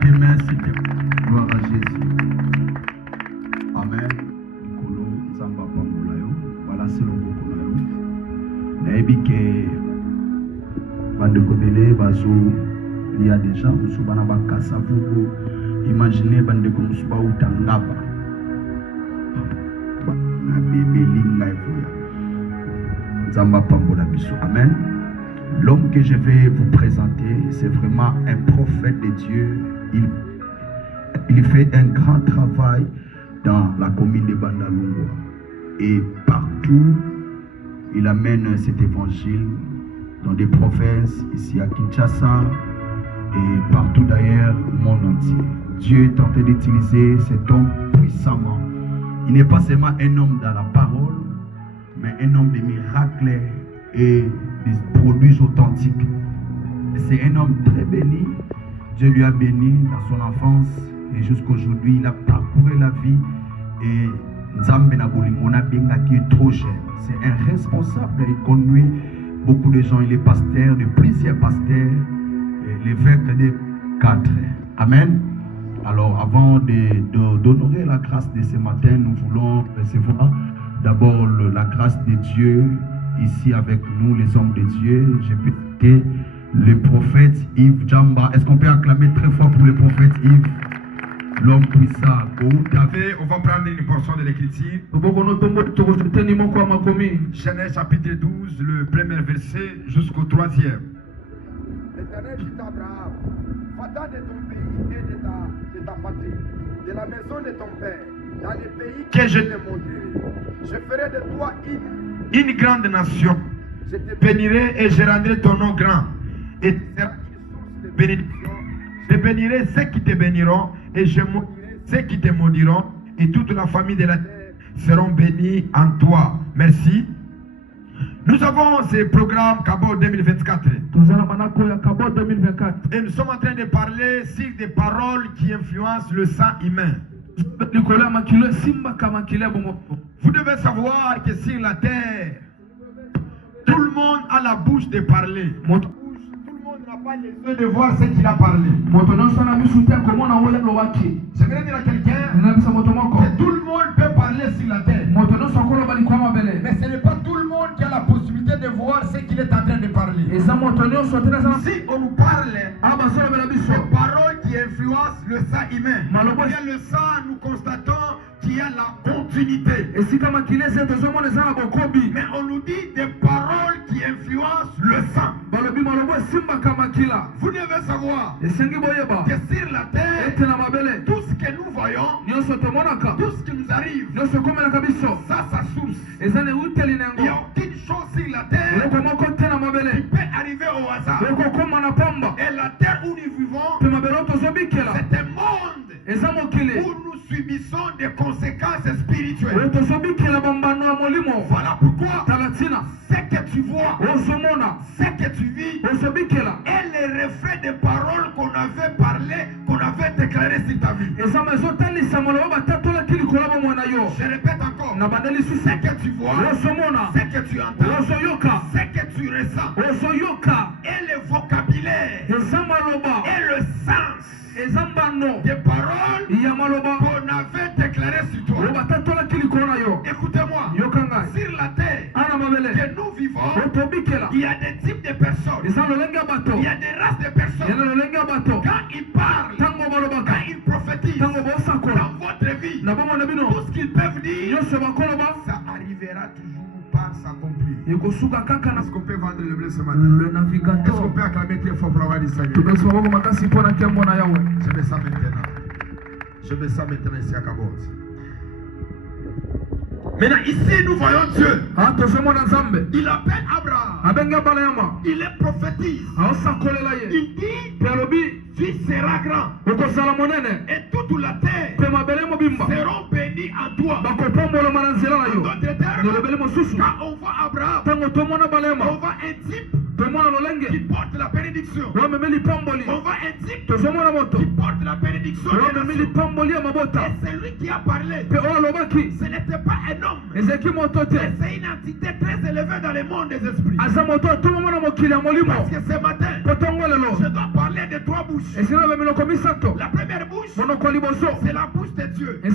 tes mains, s'il te plaît. Gloire à Jésus. Amen. Kolo nzamba pambola yo. Balancer le boko na yo. Nayebi ke bande kobele bazo il y a des gens musu bana bakasa vugo. Imaginez bande ko musu ba utangaba. Na bebe linga evoya. Nzamba pambola biso. Amen. L'homme que je vais vous présenter, c'est vraiment un prophète de Dieu. Il fait un grand travail dans la commune de Bandalungwa. Et partout, il amène cet évangile dans des provinces, ici à Kinshasa et partout d'ailleurs au monde entier. Dieu est en train d'utiliser cet homme puissamment. Il n'est pas seulement un homme dans la parole, mais un homme de miracles et des produits authentiques. C'est un homme très béni. Dieu lui a béni dans son enfance et jusqu'aujourd'hui il a parcouru la vie et Nzambe na Bolingo qui est trop jeune. C'est un responsable, il conduit beaucoup de gens, il est pasteur de plusieurs pasteurs, l'évêque des 4. Amen. Alors avant d'honorer la grâce de ce matin, nous voulons recevoir d'abord la grâce de Dieu ici avec nous, les hommes de Dieu. Je peux citer le prophète Yves Djamba. Est-ce qu'on peut acclamer très fort pour le prophète Yves, l'homme puissant? On va prendre une portion de l'écriture. Genèse chapitre 12, le premier verset jusqu'au 3e. L'Éternel dit à Abraham, va-t'en de ton pays et de ta patrie, de la maison de ton père, dans les pays que je te montrerai. Je ferai de toi une grande nation. Je te bénirai et je rendrai ton nom grand. Et tu seras une source de bénédiction. Je bénirai ceux qui te béniront et je maudirai ceux qui te maudiront. Et toute la famille de la terre seront bénis en toi. Merci. Nous avons ce programme Kabo 2024. Et nous sommes en train de parler sur des paroles qui influencent le sang humain. Vous devez savoir que sur la terre, tout le monde a la bouche de parler. Tout le monde n'a pas les yeux de voir ce qu'il a parlé. J'aimerais dire à quelqu'un que tout le monde peut parler sur la terre. Mais ce n'est pas tout le monde qui a la possibilité de voir ce qu'il est en train de parler. Si on nous parle de paroles qui influencent le sang humain, il y a le sang, nous constatons qu'il y a la continuité. Mais on nous dit des paroles qui influencent le sang. Vous devez savoir que sur la terre, tout ce que nous voyons, tout ce qui nous arrive, ça source. Il n'y a aucune chose sur la terre qui peut arriver au hasard. Et la terre où nous vivons, c'est un monde où nous subissons des conséquences spirituelles. Voilà pourquoi ce que tu vois, ce que tu vis, est le reflet des paroles qu'on avait parlé, qu'on avait déclarées sur ta vie. Je répète encore, ce que tu vois, ce que tu entends, ce que tu ressens, et le vocabulaire, et le sens des paroles qu'on avait déclarées sur toi. Écoutez-moi, sur la terre que nous vivons, il y a des types de personnes, il y a des races de personnes. Quand ils parlent, quand ils prophétisent dans votre vie, tout ce qu'ils peuvent dire, ça arrivera toujours par s'accomplir. Est-ce qu'on peut vendre le blé ce matin? Est-ce qu'on peut acclamer très fort pour avoir du Seigneur? Je mets ça maintenant. Je mets ça maintenant ici à Kabot. Maintenant ici nous voyons Dieu. Il appelle Abraham. Il est prophétise. Il dit, fils sera grand. Et toute la terre seront bénis en toi. En d'autres termes, quand on voit Abraham, on voit un type qui porte la bénédiction. On voit un type qui porte la bénédiction. Et celui qui a parlé, ce n'était pas un homme, mais c'est une entité très élevée dans le monde des esprits. Parce que ce matin, je dois parler de 3 bouches. La première bouche, c'est la bouche de Dieu. La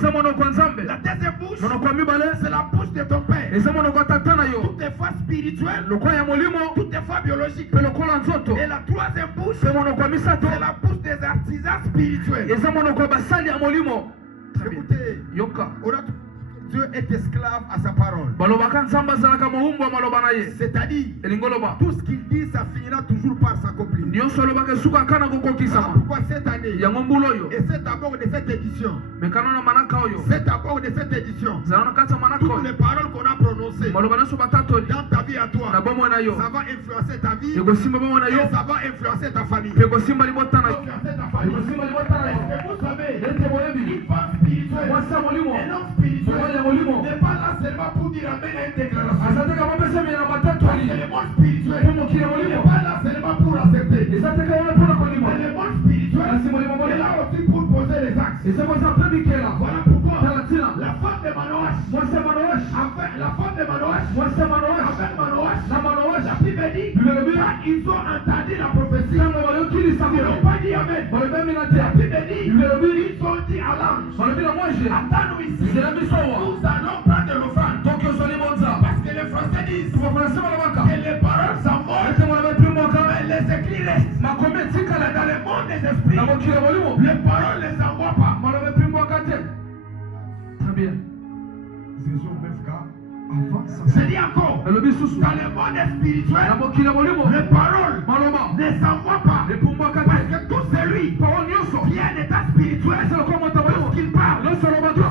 deuxième bouche, c'est la bouche de ton père. Toutes les fois spirituelles, toutes les fois biologiques. Et la troisième bouche, c'est la bouche des artisans spirituels. Écoutez, Dieu est esclave à sa parole. C'est-à-dire, tout ce qu'il dit, ça finira toujours par s'accomplir. Voilà pourquoi cette année, et c'est d'abord de cette édition, toutes les paroles qu'on a prononcées dans ta vie à toi, ça va influencer ta vie et ça va influencer ta famille. Et vous savez, une femme spirituelle, un homme spirituel n'est pas là seulement pour dire amen à une déclaration. Le monde spirituel n'est pas là seulement pour accepter. Le monde spirituel est là aussi pour poser les axes. Voilà pourquoi la femme de Manoach, la Bible dit, quand ils ont entendu la prophétie, ils n'ont pas dit amen. La Bible dit, ils ont dit à l'ange, attends-nous ici, nous allons prendre l'offrande. Parce que les Français disent que les paroles s'envolent, mais les écrits restent. Dans le monde des esprits, les paroles ne s'envoient pas. Très bien. Je dis encore, dans le monde spirituel, les paroles ne s'envoient pas. Parce que tout celui qui a un état spirituel, tout ce qu'il parle, tout ce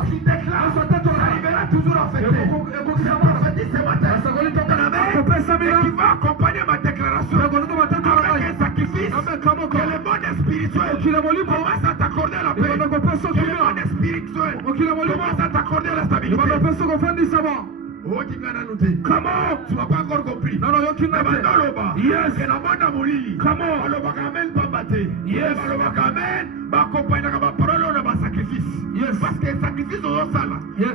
qu'il déclare, ça arrivera toujours à fêter. Je prophétise ce matin, et qui va accompagner ma déclaration avec un sacrifice, que le monde spirituel commence à t'accorder la paix, que le monde spirituel commence à t'accorder la stabilité. Comment? Tu n'as pas encore compris. Non, yes. Yes. Parce que sacrifice aux salles. Yes.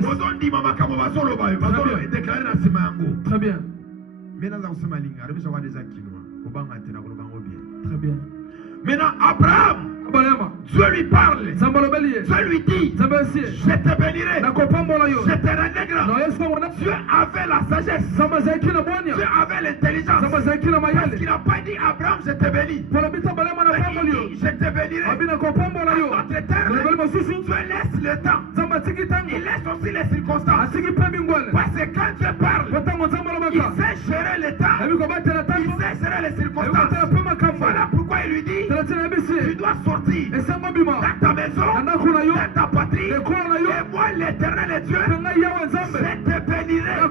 Très bien. Très bien. Maintenant, Abraham, Dieu lui parle. Dieu lui dit, je te bénirai, je te rendrai grand. Dieu avait la sagesse, Dieu avait l'intelligence. Parce qu'il n'a pas dit Abraham, je te bénis. Il dit, je te bénirai. Notre terme, Dieu laisse le temps. Il laisse aussi les circonstances. Parce que quand Dieu parle, il sait gérer le temps. Il sait gérer les circonstances. Voilà pourquoi il lui dit, tu dois sortir dans ta maison, dans ta patrie, et moi l'Éternel est Dieu, je te bénirai, je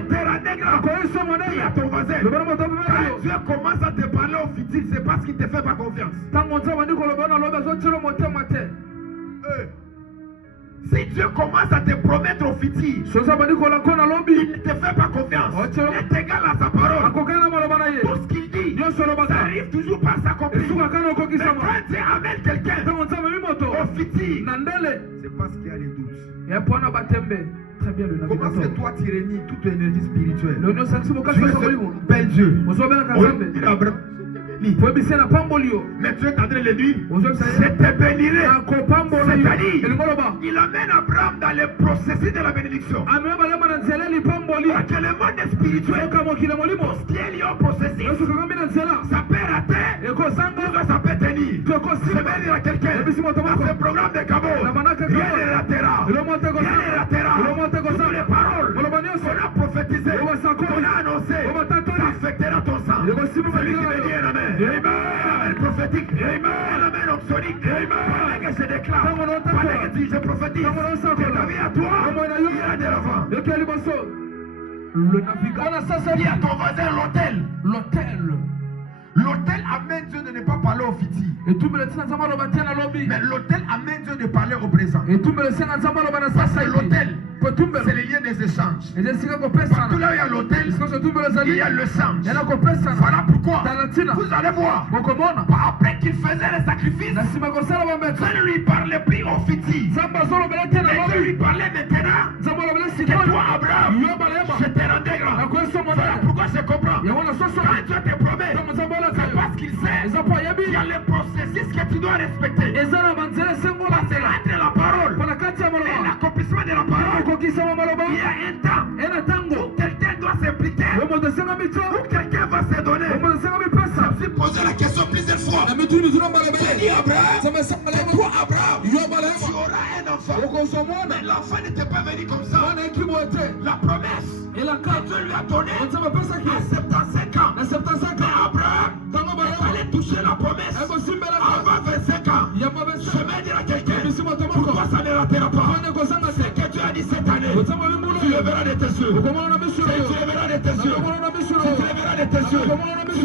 te rendrai grand. Dis à ton voisin, quand Dieu commence à te parler au futur, c'est parce qu'il ne te fait pas confiance. Si Dieu commence à te promettre au futur, il ne te fait pas confiance. Il est égal à sa parole. Tout ce qu'il dit, ça arrive toujours par s'accomplir. Mais quand Dieu amène quelqu'un au futur, c'est parce qu'il y a les doutes. Très bien, comment est-ce que toi tu réunis toute ton énergie spirituelle? Dieu est un bel Dieu. Mais tu es en train de le dire, je te bénirai. C'est-à-dire, il amène Abraham dans le processus de la bénédiction. Parce que le monde spirituel, ce qui est lié au processus, ça peut rater, ça peut tenir. Je vais dire à quelqu'un, dans ce programme de Cabo, rien ne ratera. Toutes les paroles qu'on a prophétisées, qu'on a annoncées, ça affectera ton sang. Celui qui veut dire amen. Amen prophétique, amen, amen oxonique, amen. Que je déclare, que je prophétise, que ta vie à toi, il y a de l'avant. Le navigateur, dis à ton voisin l'hôtel. L'hôtel. L'autel amène Dieu de ne pas parler au futur. Mais l'autel amène Dieu de parler au présent. Parce que l'autel, c'est le lien des échanges. Partout là où il y a l'autel, il y a le change. Voilà pourquoi vous allez voir, après qu'il faisait les sacrifices, Dieu ne lui parlait plus au futur. Mais Dieu lui parlait maintenant que toi, Abraham, je te rendais grâce. Voilà pourquoi je comprends. Quand Dieu te promet, c'est parce qu'il sait qu'il y a le processus que tu dois respecter. Parce que entre la parole et l'accomplissement de la parole, il y a un temps où quelqu'un doit s'impliquer, où quelqu'un va se donner. Je me suis posé la question plusieurs fois. J'ai dit Abraham, toi Abraham, tu auras un enfant. Mais l'enfant n'était pas venu comme ça. La promesse que Dieu lui a donnée à 75 ans. Mais Abraham, il fallait toucher la promesse avant 25 ans. Je vais dire à quelqu'un, pourquoi ça ne ratera pas? C'est que Dieu a dit cette année, tu le verras de tes yeux. Tu le verras de tes yeux. Tu le verras de tes yeux. Tu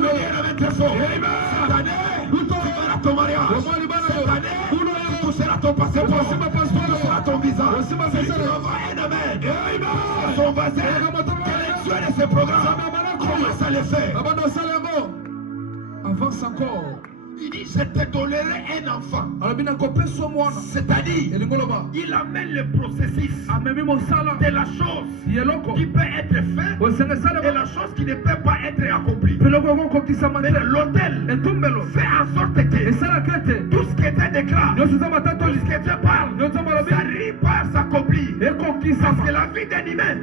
me diras avec tes faux. Cette année, tu verras ton mariage. Cette année, tu toucheras ton passeport. Tu toucheras ton visa. Tu vas avoir un amen. Son voisin, quel est Dieu de ce programme? Comment ça le fait? Avance encore. Il dit, je te donnerai un enfant. C'est-à-dire, il amène le processus de la chose qui peut être faite et la chose qui ne peut pas être accomplie. Mais l'autel fait en sorte que tout ce que Dieu déclare, tout ce que Dieu parle, ça arrive par s'accomplir. Parce que la vie d'un humain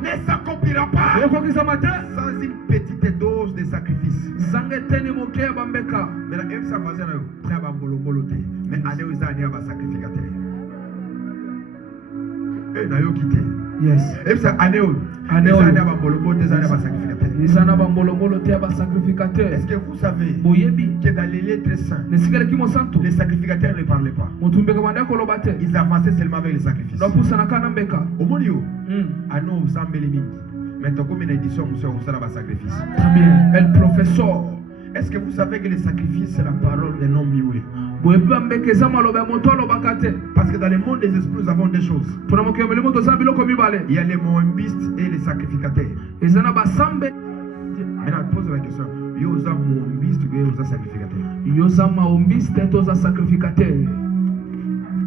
ne s'accomplira pas sans une petite dose de sacrifice. Mais la M ça va dire très bas boloboloté. Mais année où ils ont un sacrificateur. Et n'a eu quitté. Yes. M ça année où ils ont un boloboloté, ils ont un sacrificateur. Est-ce que vous savez que dans les lettres saintes, les sacrificateurs ne parlaient pas. Ils avançaient seulement avec les sacrifices. Au monde où à nous ça me limite. Maintenant comme une édition monsieur on sera sacrifice. Très bien. El professeur. Est-ce que vous savez que le sacrifice c'est la parole d'un homme mioué? Parce que dans le monde des esprits nous avons deux choses. Il y a les moambistes et les sacrificateurs. Maintenant pose la question. Il y a les moambistes et les sacrificateurs.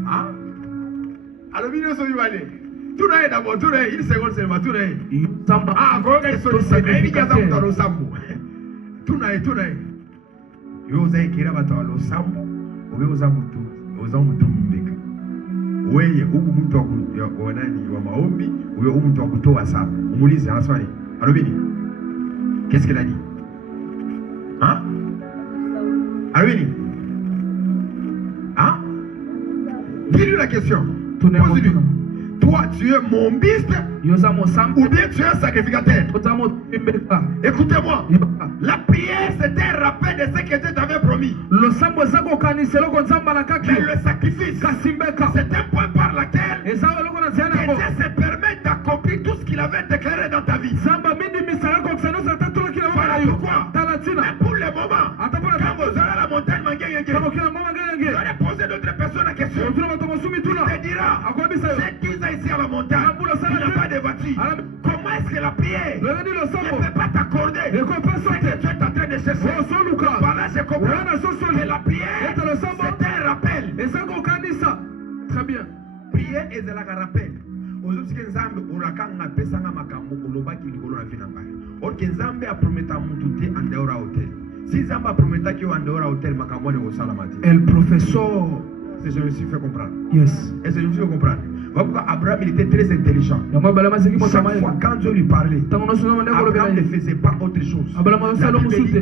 Ah? Alors il y a tout là d'abord, tout là, une seconde seulement, tout là. Ah, quand ils sont Tunaye yoza ikira batwala osambu obe ozamutu mbeka weye ubu mtu wa nani wa maombi uyo mtu wa kutoa sabu umulize anasema nini alobini qu'est-ce qu'il a dit hein alobini hein dis-lui la question pose-lui. Toi, tu es mombiste ou bien tu es un sacrificateur. Écoutez-moi, la prière c'était un rappel de ce que Dieu t'avait promis. Mais le sacrifice c'est un point par lequel Dieu se permet d'accomplir tout ce qu'il avait déclaré dans ta vie. Voilà pourquoi, mais pour le moment, quand vous allez à la montagne, vous allez poser d'autres personnes la question. Il te dira, c'est qui ça ici à la montagne, il n'y a pas de voiture. Comment est-ce que la prière ne peut pas t'accorder ce que tu es en train de chercher? Par là, je comprends que la prière, c'est un rappel. Très bien. Prière est un rappel. Aujourd'hui, Nzambe urakanga pesa nga makambo ulobaki likolo na finanga. Orke Nzambe a prometa mutu te en dehors hotel. Si Nzambe a prometa ki en dehors hotel makambo ne osalamati. El professeur, c'est je me suis fait comprendre. Yes. Et je me suis fait comprendre. Abraham il était très intelligent. Chaque fois quand Dieu lui parlait, Abraham ne faisait pas autre chose.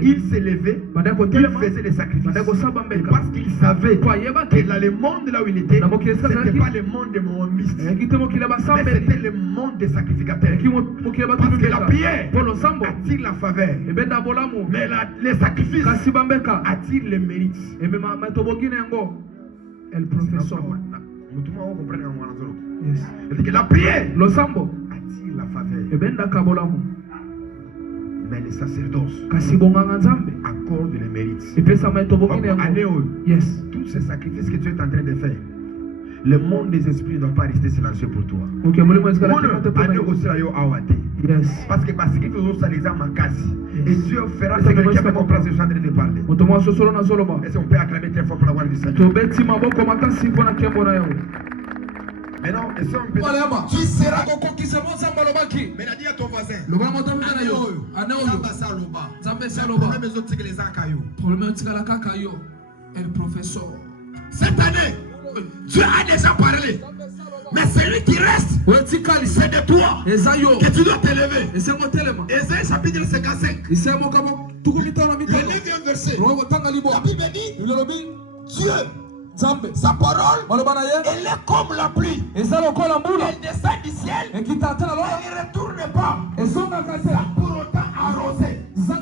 Il s'est levé, il faisait des sacrifices. Et parce qu'il savait que dans le monde là où il était, ce n'était pas le monde des moambistes, mais c'était le monde des sacrificateurs. Parce que la prière attire la faveur, mais les sacrifices attirent les mérites. El professeur. Yes. Que la prière attire la faveur. Mais le sacerdoce accorde les mérites. Yes. Tous ces sacrifices que tu es en train de faire, le monde des esprits ne doit pas rester silencieux pour toi. Yes. Parce que ça les a makasi. Et Dieu fera ce que quelqu'un peut comprendre ce que je suis en train de parler. Est-ce qu'on peut acclamer très fort pour la gloire du Seigneur? Maintenant, est-ce qu'on peut... Tu seras mais dis à ton voisin. Cette année, Dieu a déjà parlé. Mais celui qui reste, c'est de toi que tu dois t'élever. Ésaïe chapitre 55. Le 9e verset. La Bible dit, Dieu, sa parole, elle est comme la pluie. Elle descend du ciel. Elle ne retourne pas. Sans pour autant arroser. Sans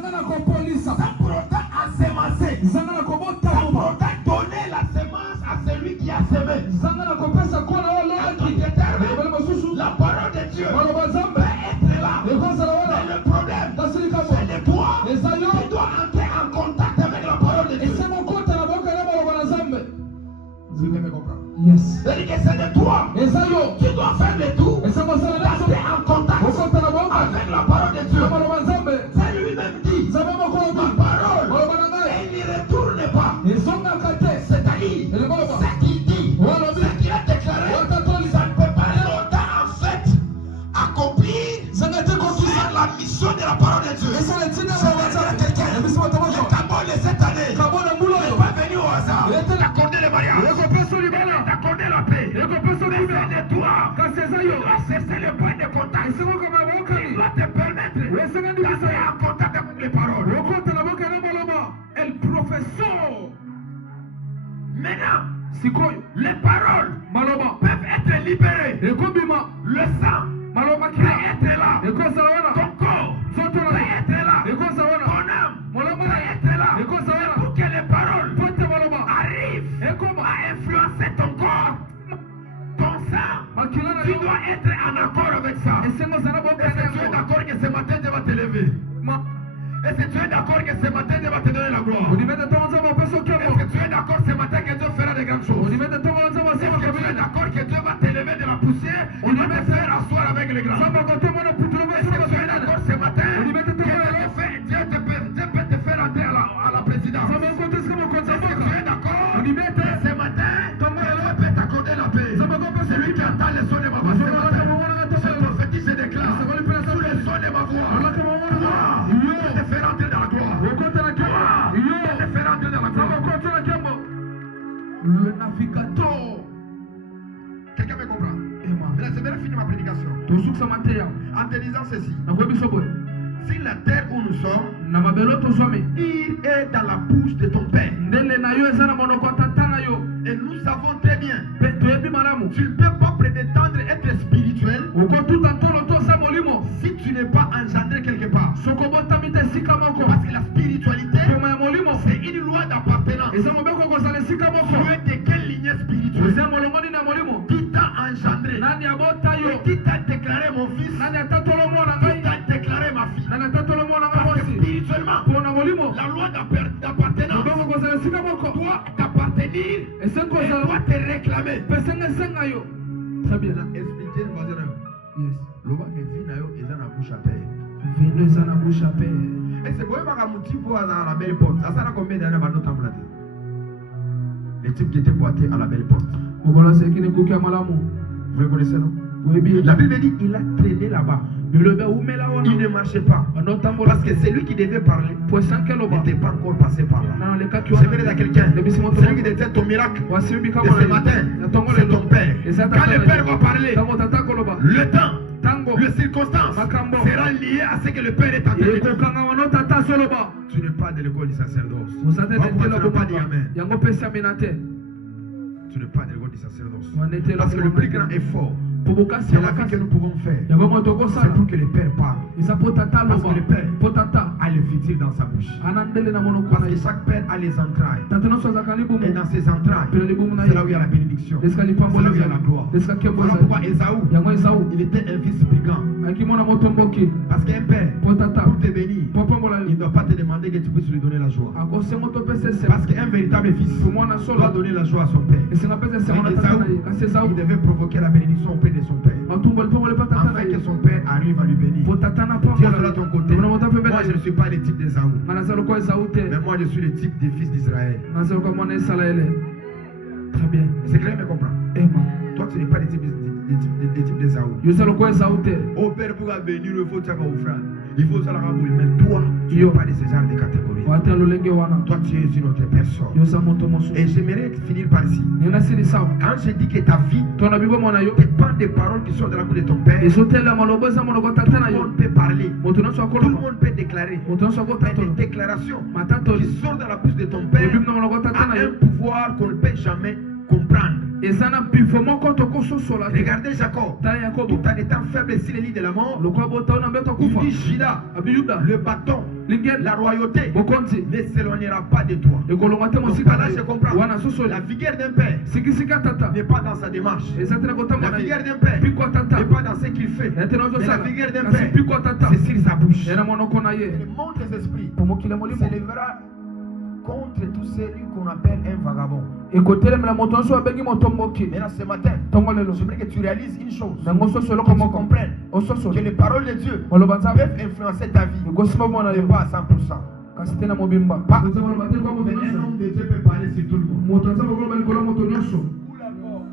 pour autant ensemencer. Sans pour autant donner la semence à celui qui a semé. La parole de Dieu peut être là. Mais le problème, c'est de toi qui dois entrer en contact avec la parole de Dieu. Vous pouvez me comprendre? Yes. C'est-à-dire que c'est de toi qui dois faire le tout d'entrer en contact avec la parole de Dieu. C'est lui-même dit, ma parole, elle n'y retourne pas. C'est-à-dire, ce qu'il dit, ce qu'il a déclaré, ça ne peut pas longtemps en fait accomplir la mission de la parole de Dieu. Je vais dire à quelqu'un, le Gabon de cette année n'est pas venu au hasard. Il a accordé le mariage, il a accordé la paix. Mais c'est de toi, quand c'est ça, il doit cesser le point de contact. Il doit te permettre d'entrer en contact avec les paroles. El professeur. Maintenant, les paroles peuvent être libérées. Le sang peut être là. Ton corps peut être là. Ton âme peut être là. Pour que les paroles arrivent à influencer ton corps, ton sang, tu dois être en accord avec ça. Est-ce que tu es d'accord que ce matin tu vas te lever? Est-ce que tu es d'accord que ce matin Dieu va te donner la gloire? Est-ce que tu es d'accord ce matin que Dieu fera de grandes choses? Est-ce que tu es d'accord que Dieu va t'élever de la poussière? Il va te faire asseoir avec les grands. Est-ce que tu es d'accord ce matin que Dieu peut te faire entrer à la présidence? Est-ce que tu es d'accord ce matin Dieu peut t'accorder la paix? Celui qui entend le son de ma voix ce matin, je prophétise et déclare sous le son de ma voix. Le navigateur. Quelqu'un me comprend? Là, je vais finir ma prédication. En te disant ceci. Si la terre où nous sommes, il est dans la bouche de ton père. Et nous savons très bien. Tu ne peux pas prétendre être spirituel si tu n'es pas engendré quelque part. Parce que la spiritualité, c'est une loi d'appartenance. Tu es de quelle lignée spirituelle? Qui t'a engendré? Qui t'a déclaré mon fils? Qui t'a déclaré ma fille? Parce que spirituellement, la loi d'appartenance doit t'appartenir et doit te réclamer. Très bien. Expliquez le voisin. Yes. L'homme qui vit dans la bouche à paix. Et c'est quoi un petit peu à la belle porte? Ça sert à combien d'années avant notre temple? Les types qui étaient boités à la belle porte. Vous reconnaissez, non? La Bible dit qu'il a traîné là-bas. Il ne marchait pas. Parce que c'est lui qui devait parler. N'était pas encore passé par là. Je vais dire à quelqu'un, celui qui détient ton miracle de ce matin, c'est ton père. Quand le père va parler, le temps, les circonstances sera lié à ce que le père est en train de dire. Tu n'es pas de l'école du sacerdoce. Tu n'as pas dit amen. Tu n'es pas de l'école du sacerdoce. Parce que le plus grand effort, c'est la vie que nous pouvons faire. C'est pour que le Père parle. Parce que le Père a le futur dans sa bouche. Parce que chaque Père a les entrailles. Et dans ses entrailles, c'est là où il y a la bénédiction. C'est là où il y a la gloire. Voilà pourquoi Esaü, il était un fils brigand. Parce qu'un père, pour te bénir, que tu puisses lui donner la joie. Parce qu'un véritable fils doit donner la joie à son père. Et Esaü, il devait provoquer la bénédiction auprès de son père, afin que son père arrive à lui bénir. Tu es de ton côté. Moi je ne suis pas le type d'Esaü, mais moi je suis le type des fils d'Israël. Très bien. C'est clair, mais comprends. Toi tu n'es pas le type d'Esaü. Au père pour bénir, il faut faire offrande. Il faut ça la rabouille. Mais toi, tu n'es pas de ce genre de catégorie. Toi, tu es une autre personne. Et j'aimerais finir par ici. Quand je dis que ta vie dépend des paroles qui sortent de la bouche de ton père, tout le monde peut parler. Tout le monde peut déclarer. Mais les déclarations qui sortent de la bouche de ton père ont un pouvoir qu'on ne peut jamais comprendre. Regardez Jacob, tout en étant faible sur les lits de la mort, il dit Juda, le bâton, la royauté ne s'éloignera pas de toi. Donc là je comprends. La vigueur d'un père n'est pas dans sa démarche. La vigueur d'un père n'est pas dans ce qu'il fait. Mais la vigueur d'un père, c'est sur sa bouche. Le monde des esprits s'élèvera contre tout celui qu'on appelle un vagabond. Maintenant ce matin, j'aimerais que tu réalises une chose, que tu comprennes que les paroles de Dieu peuvent influencer ta vie, mais pas à 100%. Mais un homme de Dieu peut parler sur tout le monde.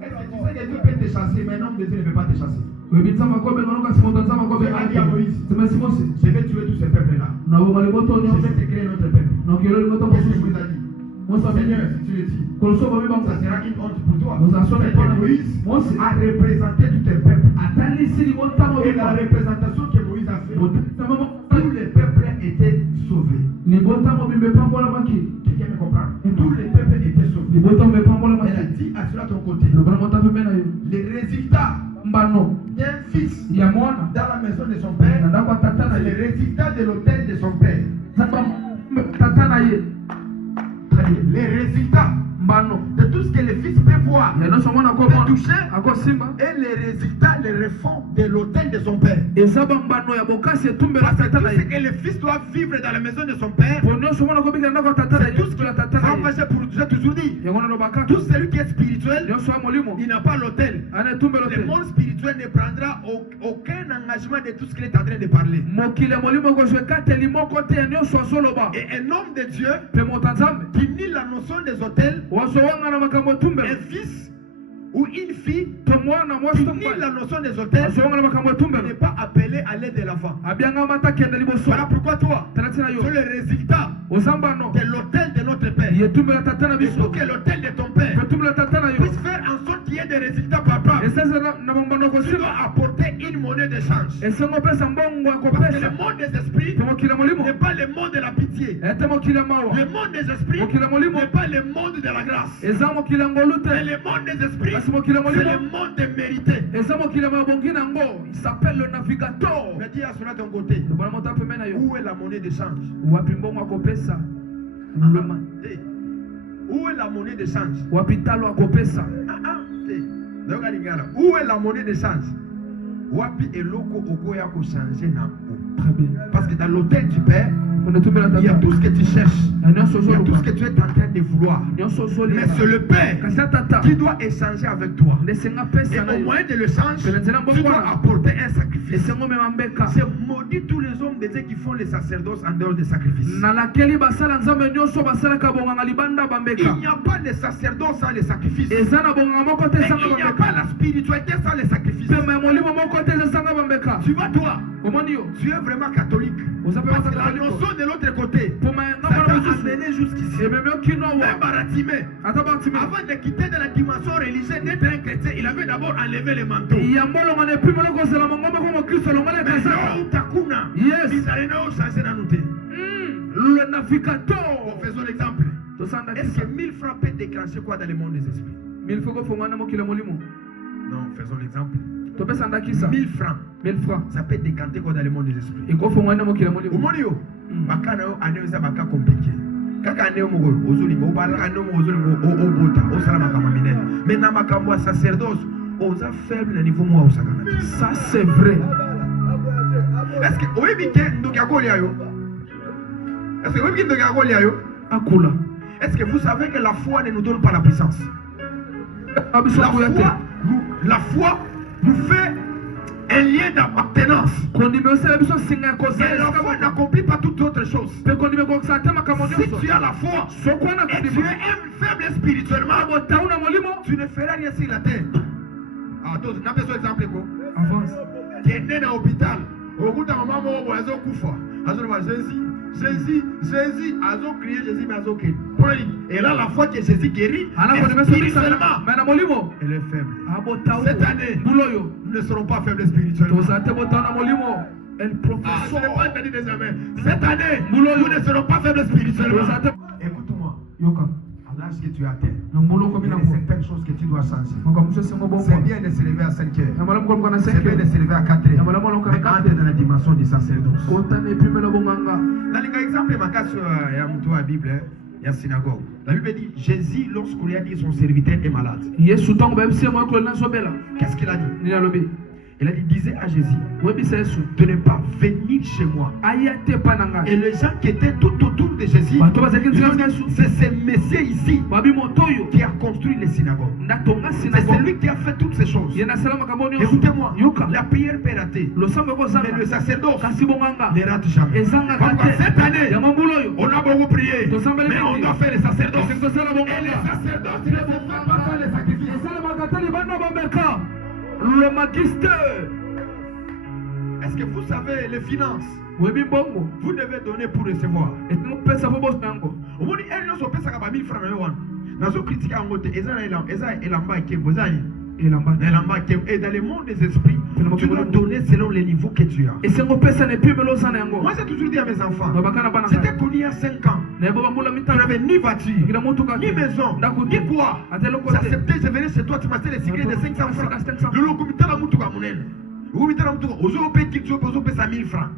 Est-ce que tu sais que Dieu peut te chasser, mais un homme de Dieu ne peut pas te chasser? Il a dit à Moïse, je vais tuer tous ces peuples-là. Je vais te créer notre peuple. Qu'est-ce que Moïse a dit? Seigneur, si tu le dis, ça sera une honte pour toi. Moïse a représenté tout un peuple. Et la représentation que Moïse a fait, tous les peuples étaient sauvés. Quelqu'un me comprend? Tous les peuples étaient sauvés. Elle a dit à cela ton côté. Les résultats d'un fils dans la maison de son père, c'est le résultat de l'autel de son père. Les résultats de tout ce que les fils peuvent voir, peuvent toucher, et les résultats, les refont de l'autel de son père. Parce que tout ce que les fils doivent vivre dans la maison de son père, c'est tout ce qu'il a toujours dit. Tout celui qui est spirituel, il n'a pas l'autel. Le monde spirituel ne prendra aucun engagement de tout ce qu'il est en train de parler. Et un homme de Dieu qui nie la notion des autels, un fils ou une fille qui nie la notion des autels n'est pas appelé à l'aide de l'enfant. Voilà pourquoi toi, tu es le résultat de l'autel de notre père. Il faut que l'autel de ton père puisse faire en sorte qu'il y ait des résultats, papa. Tu dois apporter une monnaie d'échange. Parce que le monde des esprits n'est pas le monde de la pitié. Le monde des esprits n'est pas le monde de la grâce. Mais le monde des esprits, c'est le monde de mérité. Il s'appelle le navigateur. Mais dis à cela de ton côté, où est la monnaie d'échange? Où est la monnaie d'échange? Où est la monnaie d'échange? Wapi eloko okoya ko changer na o. Très bien. Parce que dans l'hôtel du Père, il y a tout ce que tu cherches. Il y a tout ce que tu es en train de vouloir. Mais c'est le Père qui doit échanger avec toi. Et au moyen de l'échange, tu dois apporter un sacrifice. C'est maudit tous les hommes de Dieu qui font les sacerdoces en dehors des sacrifices. Il n'y a pas de sacerdoce sans les sacrifices. Et il n'y a pas la spiritualité sans les sacrifices. Tu vois toi, tu es vraiment catholique. Parce que la notion de l'autre côté, ça t'a amené jusqu'ici. Même Baratimé, avant de quitter de la dimension religieuse, d'être un chrétien, il avait d'abord enlevé les manteaux. Mais le navigateur. Faisons l'exemple. Est-ce que 1000 francs peut déclencher quoi dans le monde des esprits? Non, faisons l'exemple. 1000 francs. Ça peut décanter quoi dans le monde des esprits? Mais dans ma sacerdoce, on a faible niveau moi. Ça c'est vrai. Est-ce que oui, Est-ce que vous savez que la foi ne nous donne pas la puissance? La foi nous fait un lien d'appartenance. Et la foi n'accomplit pas toute autre chose. Si tu as la foi et tu es faible spirituellement, tu ne feras rien sur la terre. Ah, on a besoin d'exemple. Avance. Tu es né dans l'hôpital. Au bout d'un moment, on a Jésus, Azo crié Jésus, mais Azo crié. Et là, la foi que Jésus guérit, spirituellement, elle est faible. Cette année, nous ne serons pas faibles spirituellement. Elle professe. Cette année, nous ne serons pas faibles spirituellement. Écoute-moi. À l'âge que tu as atteint, il y a certaines choses que tu dois changer. C'est bien de se lever à 5 heures. C'est bien de se lever à 4 heures. Mais entrer dans la dimension du sacerdoce. Dans l'exemple, il y a la Bible, il y a la synagogue. La Bible dit Jésus, lorsqu'on lui a dit son serviteur est malade. Qu'est-ce qu'il a dit? Il a dit, disait à Jésus de ne pas venir chez moi. Et les gens qui étaient tout autour de Jésus, c'est ce monsieur ici qui a construit les synagogues. C'est celui qui a fait toutes ces choses. Écoutez-moi, la prière peut rater, mais le sacerdoce ne rate jamais. Cette année, on a beaucoup prié, mais on doit faire les sacerdoces. Et les sacerdoces, ils ne font pas faire les sacrifices. Le magister. Est-ce que vous savez les finances? Vous devez donner pour recevoir. Et dans le monde des esprits, tu dois donner selon les niveaux que tu as. Moi j'ai toujours dit à mes enfants, c'était connu il y a 5 ans. Tu n'avais ni voiture, ni maison, ni quoi. J'acceptais, je venais chez toi, tu m'as fait les cigarettes de 500 francs. Le locomité la moutou à mon aile. Vous mettez la moutou, vous avez payé 1000 francs.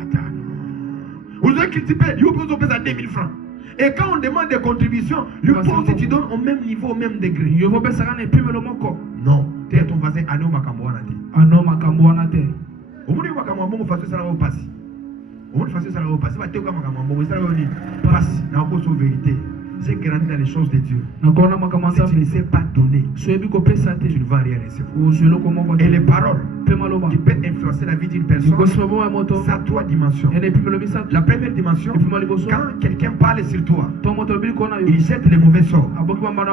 Attends, vous avez critiqué, vous avez payé 2000 francs. Et quand on demande des contributions, lui pense que tu donnes au même niveau, au même degré. Non, tu es ton voisin, Ano Makamouanate. Ano Makamouanate. Au moins, Makamouanate, fasse ça au passé. Au moins, fasse ça au passé. Tu vas te passe, n'a pas de vérité. J'ai grandi dans les choses de Dieu. Si tu ne sais pas donner, tu ne vas rien recevoir. Et les paroles qui peuvent influencer la vie d'une personne, ça a 3 dimensions. La première dimension, quand quelqu'un parle sur toi, il jette les mauvais sorts.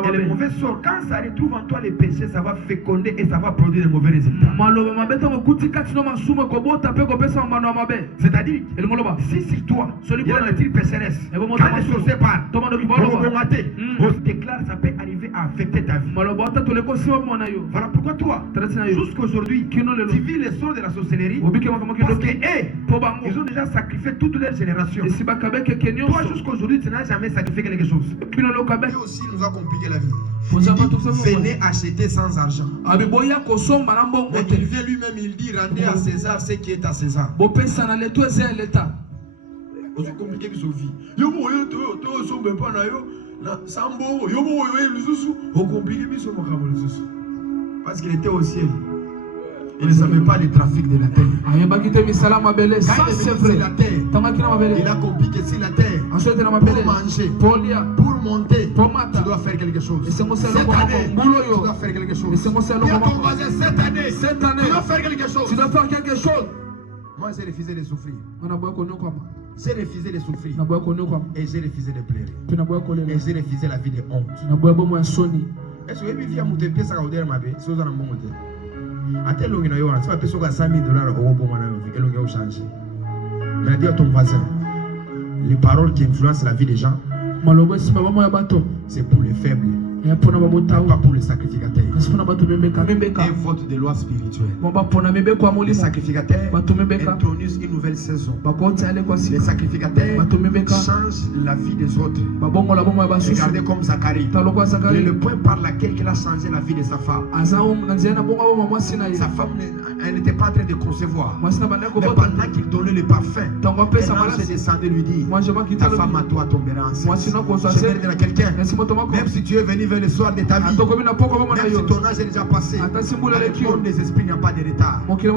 Et les mauvais sorts, quand ça retrouve en toi les péchés, ça va féconder et ça va produire des mauvais résultats. C'est-à-dire, si sur toi, il y a la tire pécheresse, quand les choses séparent, on se déclare, ça peut arriver à affecter ta vie. Voilà pourquoi toi, jusqu'aujourd'hui, tu vis les sorts de la sorcellerie. Parce que ils ont déjà sacrifié toute leur génération. Toi, jusqu'aujourd'hui, tu n'as jamais sacrifié quelque chose. Dieu aussi nous a compliqué la vie. Venez acheter sans argent. Mais il vient lui-même, il dit rendez à César ce qui est à César. Vous compliquez votre vie. Parce qu'il était au ciel. Il ne savait pas le trafic de la terre. Quand il est sur la terre, il a compris que sur la terre, pour manger, pour monter, tu dois faire quelque chose. Cette année, tu dois faire quelque chose. Dis à ton voisin, cette année, tu dois faire quelque chose. Moi, j'ai refusé de souffrir. J'ai refusé de souffrir. Et j'ai refusé de pleurer. Et j'ai refusé la vie de honte. Est-ce que vous avez monté pièce à l'odeur ma vie? Si vous avez monté. À tel long, il y a un peu de 5 000 $. Au bon moment, il y a changé. Mais dis à ton voisin, les paroles qui influencent la vie des gens, c'est pour les faibles. Pas pour les sacrificateurs. Un vote de loi spirituelle. Les sacrificateurs introduisent une nouvelle saison. Les sacrificateurs changent la vie des autres. Regardez comme Zacharie. Le point par lequel il a changé la vie de sa femme. Sa femme, elle n'était pas en train de concevoir. Mais pendant qu'il donnait le parfum, un ange descendait lui dit, ta femme à toi tombera enceinte. Je vais dire à quelqu'un, même si tu es venu vers le soir de ta vie, même si ton âge est déjà passé, dans le monde des esprits, il n'y a pas de retard. Retard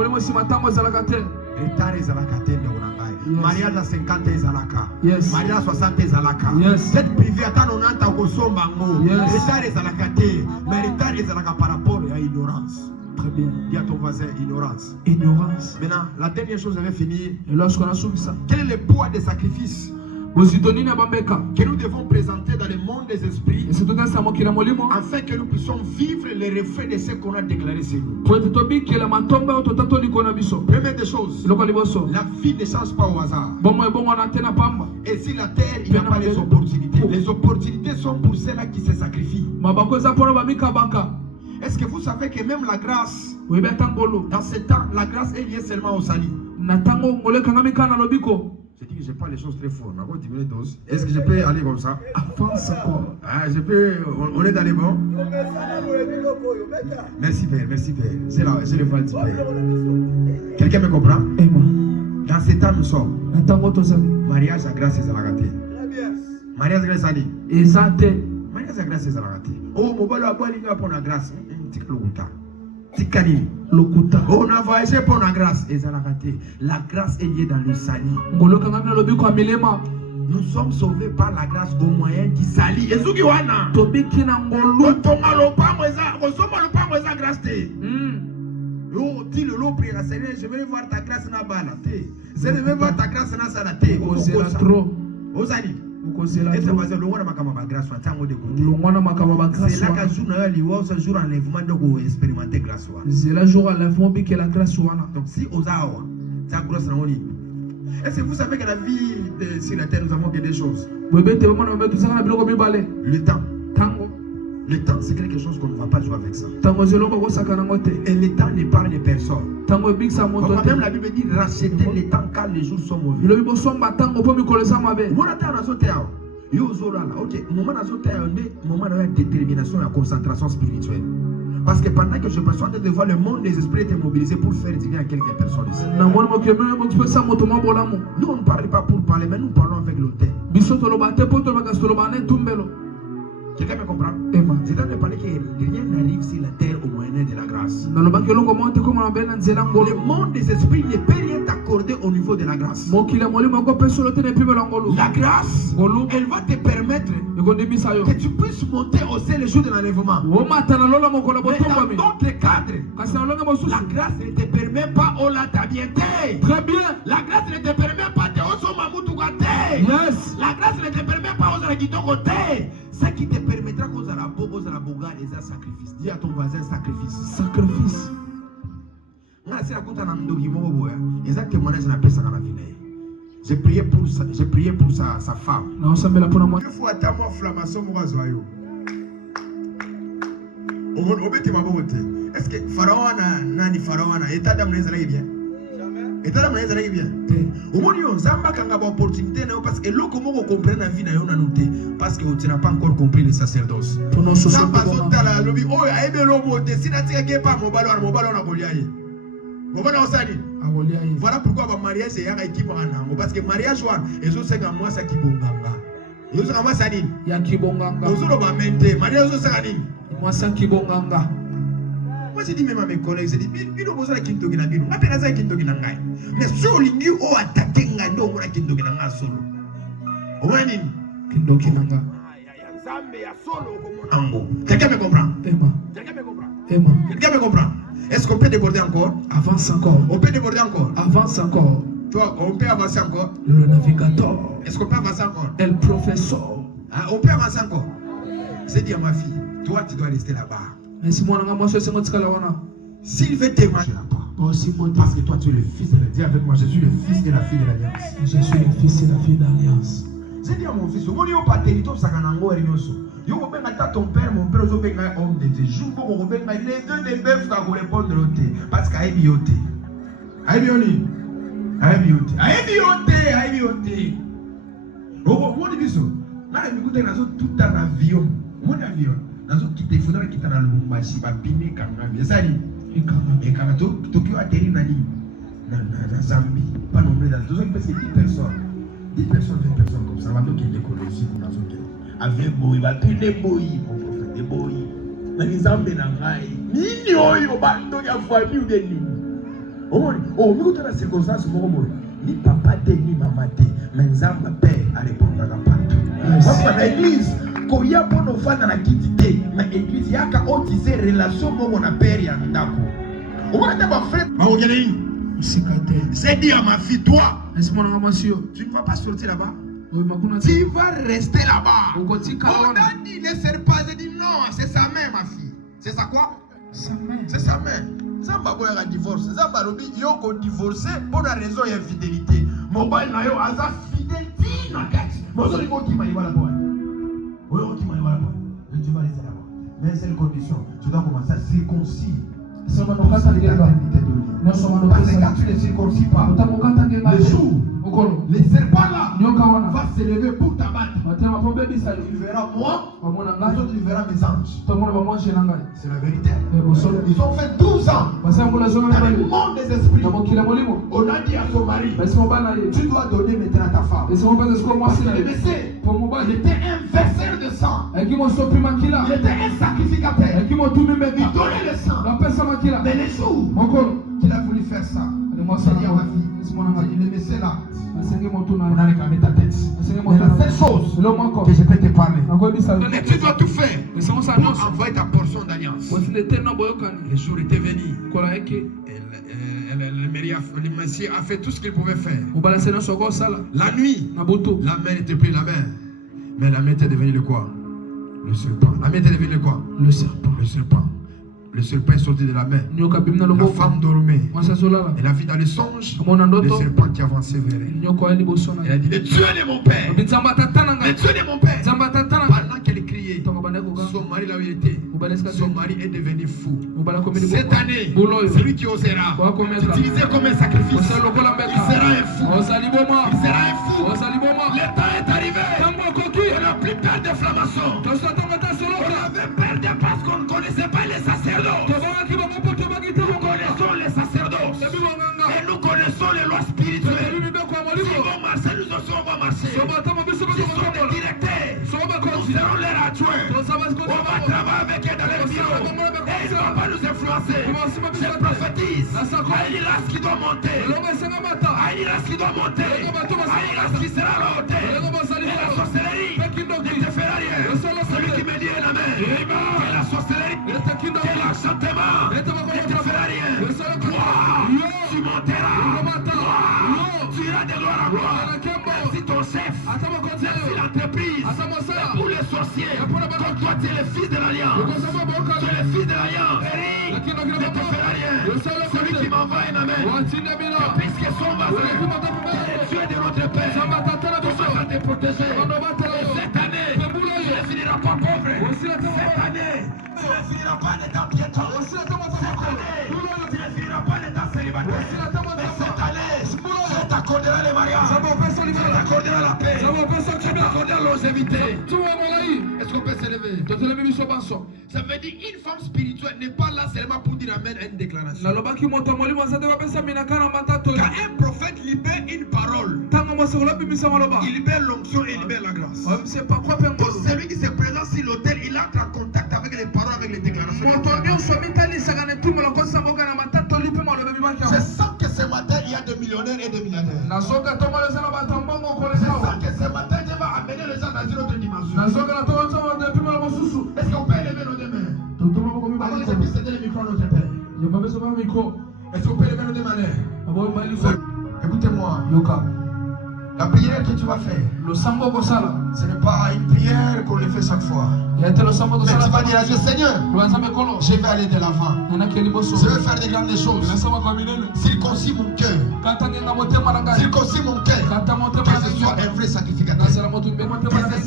est à la catène de Orangaï. mariage à 50 ezalaka, Yes. mariage à 60 ezalaka. Yes. Cette privée attend on entend au sombango. Yes. Retard ezalaka te, mais retard ezalaka par rapport à ignorance. Très bien. Dis à ton voisin ignorance. Ignorance. Maintenant, la dernière chose, je vais finir. Et lorsqu'on a soumis ça, Quel est le poids des sacrifices que nous devons présenter dans le monde des esprits afin que nous puissions vivre les reflets de ce qu'on a déclaré sur nous? Première des choses, la vie ne change pas au hasard. Et si la terre, il n'y a pas les opportunités sont pour ceux-là qui se sacrifient. Est-ce que vous savez que même la grâce, dans ce temps, la grâce est liée seulement au salut? Je dis que je parle les choses très fort. Est-ce que je peux aller comme ça? Avance encore. Ah, je peux. On est dans les bons. Merci Père, merci Père. C'est le vol du Père. Quelqu'un me comprend? Dans ce temps, nous sommes. Mariage à grâce et à la gâté. Mariage à grâce à la mariage à grâce et à la gâté. Oh, mon balo a boire l'ignorant pour la grâce. On a voyagé pour la grâce. La grâce est liée dans le salut. Nous sommes sauvés par la grâce au moyen du salut. Et ce qui wana. Oh, dis le lot prier à Seigneur, je vais voir ta grâce na bala. Je vais voir ta grâce na salate. C'est trop. Osani. C'est là qu'un jour jour enlèvement de expérimenter grâce. C'est la jour enlèvement que la grâce. Donc si Ozawa, ta grâce na oni. Est-ce que vous savez que la vie sur la terre nous avons que des choses? Le temps. Le temps, c'est quelque chose qu'on ne va pas jouer avec ça. Et le temps ne parle de personne. Même la Bible dit racheter le temps car les jours sont mauvais. Moment de détermination et concentration spirituelle. Parce que pendant que je me suis de voir le monde des esprits était mobilisé pour faire du bien à quelques personnes ici. Nous on ne parle pas pour parler, mais nous parlons avec l'autel. Quelqu'un me comprend? C'est dans le parler que rien n'arrive sur la terre au moyen de la grâce. Le monde des esprits ne peut rien t'accorder au niveau de la grâce. La grâce, elle va te permettre que tu puisses monter au ciel le jour de l'enlèvement. Mais dans d'autres cadres, la grâce ne te permet pas au latabiété. Très bien. La grâce ne te permet pas de yes. La grâce ne te permet pas aux côté. Ce qui te permettra aux araboga et à sacrifice. Dis à ton voisin sacrifice. Sacrifice. J'ai prié pour sa femme. Il faut attendre flammation. Est-ce que Pharaon n'a Pharaon état d'âme les bien? État d'âme les bien. Au moins, on a une opportunité parce que l'eau comment on comprend la vie n'a noté parce que tu n'as pas encore compris le sacerdoce. Voilà pourquoi le mariage c'est un équipe parce que le mariage est aussi un mois qui bonganga. Ils ont un salin. Il y a qui bonganga. Ils ont un mente. Mariage c'est un moi ça qui bonganga. Moi j'ai dit même à mes collègues, j'ai dit bino boza kinto gina bino. Ma pena za kinto gina ngai. Mais so lingi o attaquer ngai ndo mona kinto gina ngai solo. O wani kinto gina ngai. Ya nzambe ya solo ko mona. Quelqu'un me comprend? Quelqu'un me comprend? Quelqu'un me comprend? Est-ce qu'on peut déborder encore? Avance encore. On peut déborder encore? Avance encore. Toi, on peut avancer encore? Le navigateur. Est-ce qu'on peut avancer encore? El professeur. Ah, on peut avancer encore? C'est dire ma fille, toi tu dois rester là-bas. Mais si moi s'il veut témoigner là-bas, parce que toi tu es le fils de la dis avec moi, je suis le fils de la fille de l'alliance. Je suis le fils de la fille d'alliance. J'ai dit à mon fils, on est pas territoire sakanango et rioso. Yo ko benga ta ton père, mon père zo benga homme de Dieu. Jour ko benga les deux des bœufs ça ko répondre l'autre parce qu'à ebiote. Aïbioni. Oh, mon biso. Là il goûte nazo tout en avion. Mon avion. Nazo quitter faudra quitter dans Lubumbashi ba bine kanga. Yesali. Et quand Tokyo atterri nani na Zambie. Pas nombreux dans deux parce que 10 personnes. 10 personnes, 20 personnes comme ça. On va donc l'écologie pour nazo. Avec Boy, va tenir Boy, mon prophète de Boy. Dans les Zambie na ngai. Nini oyo bando ya famille ou de nini. Oh, mais quand la circonstance, ni papa te ni maman te, mais Nzamba père a répondu à partout. Dans l'église, quand il y a bon enfant dans la quitté, mais l'église il y a qu'à utiliser relation mon père et ndako. On va être ma frère, ma ogénéine. C'est dit à ma fille, toi, tu ne vas pas sortir là-bas. Tu vas rester là-bas. On a dit ne sert pas, j'ai dit non, c'est sa mère ma fille. C'est ça quoi? C'est sa mère. Zamba boy a divorcé. Zamba lobi yoko divorcé pour la raison d'infidélité. Mon boy na yo aza fidélité na kati. Mozo liko ki ma yibala boy. Oyo ki ma yibala boy. Tu vas rester là-bas. Mais c'est une condition. Tu dois commencer à circoncire. Parce que quand tu ne circoncis pas, le jour, les serpents là va se lever pour t'abattre. Tu verras moi, les autres tu verras mes anges. C'est la vérité. Ils ont fait 12 ans dans le monde des esprits. On a dit à son mari, tu dois donner maintenant à ta femme. Parce que le Messie, il était un verseur de sang. Il était un sacrificateur. Il donnait le sang. Mais les jours qu'il a voulu faire ça, il dit à ma fille, le Messie là, on a réclamé ta tête. Mais la seule chose que je peux te parler, tu dois tout faire pour envoyer ta portion d'alliance. Le jour était venu. Le Messie a fait tout ce qu'il pouvait faire. La nuit, la mer n'était plus la mer. Mais la mer était devenue le quoi? Le serpent. La mer était devenue le quoi? Le serpent. Le serpent. Le serpent est sorti de la mer. La femme dormait. Elle a vu dans le songe le serpent qui avançait vers elle. Elle a dit, le Dieu de mon père. Le Dieu de mon père. Pendant qu'elle criait, son mari là où il était, son mari est devenu fou. Cette année, celui qui osera utiliser comme un sacrifice, il sera un fou. Il sera un fou. Le temps est arrivé. On n'a plus peur d'inflammation. On avait peur parce qu'on ne connaissait pas les sacerdotes. Nous connaissons les sacerdotes. Et nous connaissons les lois spirituelles. S'ils vont marcher, nous aussi on va marcher. S'ils sont des directeurs, nous serons les adjoints. On va travailler avec eux dans les bureaux. Et ils ne vont pas nous influencer. Je prophétise. Aïe-Lilas qui doit monter. Aïe-Lilas qui doit monter. Aïe-Lilas qui sera à la hauteur. Et la sorcellerie ne te fera rien. Celui qui me dit la main. Et la sorcellerie, et l'enchantement ne te fera rien. Toi, tu monteras. Toi, tu iras de gloire en gloire. Merci ton chef. Merci l'entreprise. Pour les sorciers. Comme toi, tu es le fils de l'alliance. Tu es le fils de l'alliance. Ne te fera rien. Celui qui m'envoie une main. Puisque son voisin est Dieu de notre Père. Tout va te protéger. Cette année, tu ne finiras pas pauvre. Cette année, tu ne finiras pas d'état piéton. Cette année, tu ne finiras pas d'état célibataire. Mais cette année, je t'accorderai les mariages. Je t'accorderai la paix. Je t'accorderai la longévité. Est-ce qu'on peut s'élever? Ça veut dire une femme spirituelle n'est pas là seulement pour dire amen à une déclaration. Quand un prophète libère une parole, il libère l'onction et il libère la grâce. Donc celui qui se présente sur l'autel, il entre en contact avec les paroles, avec les déclarations. Je sens que ce matin il y a des millionnaires et des milliardaires. Je sens que ce matin Dieu va amener les gens dans une autre dimension. Est-ce qu'on peut élever nos deux mains? Allez, je puisse céder le micro à notre Père. Est-ce qu'on peut élever nos deux mains? Écoutez-moi. La prière que tu vas faire, ce n'est pas une prière qu'on le fait chaque fois. Mais tu vas dire à Dieu, Seigneur, je vais aller de l'avant. Je vais faire des grandes choses. Circoncis mon cœur. Circoncis mon cœur. Que ce soit un vrai sacrificateur. Que je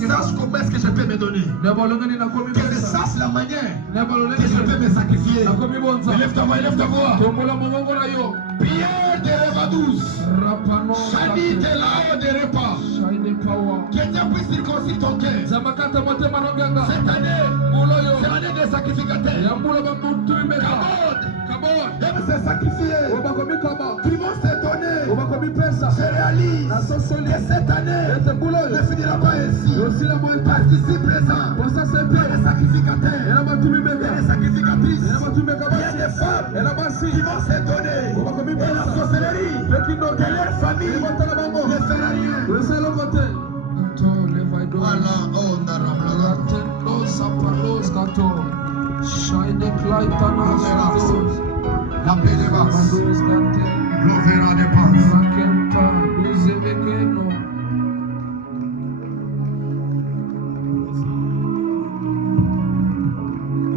sache comment est-ce que je peux me donner. Que je sache la manière que je peux me sacrifier. Élève ta voix, élève ta voix. Prière de Reva 12. Chani de là de repas. Que Dieu puisse circoncire ton cœur. Cette année, c'est l'année des sacrificateurs. Kabod, aime se sacrifier. Qui vont s'étonner. Se réalise que cette année ne finira pas ainsi. Parce qu'ici présent, il y a des sacrificateurs, il y a des sacrificatrices, il y a des femmes qui vont s'étonner. Et la sorcellerie de leur famille Shine the light on us. La paix de base. L'overa de base.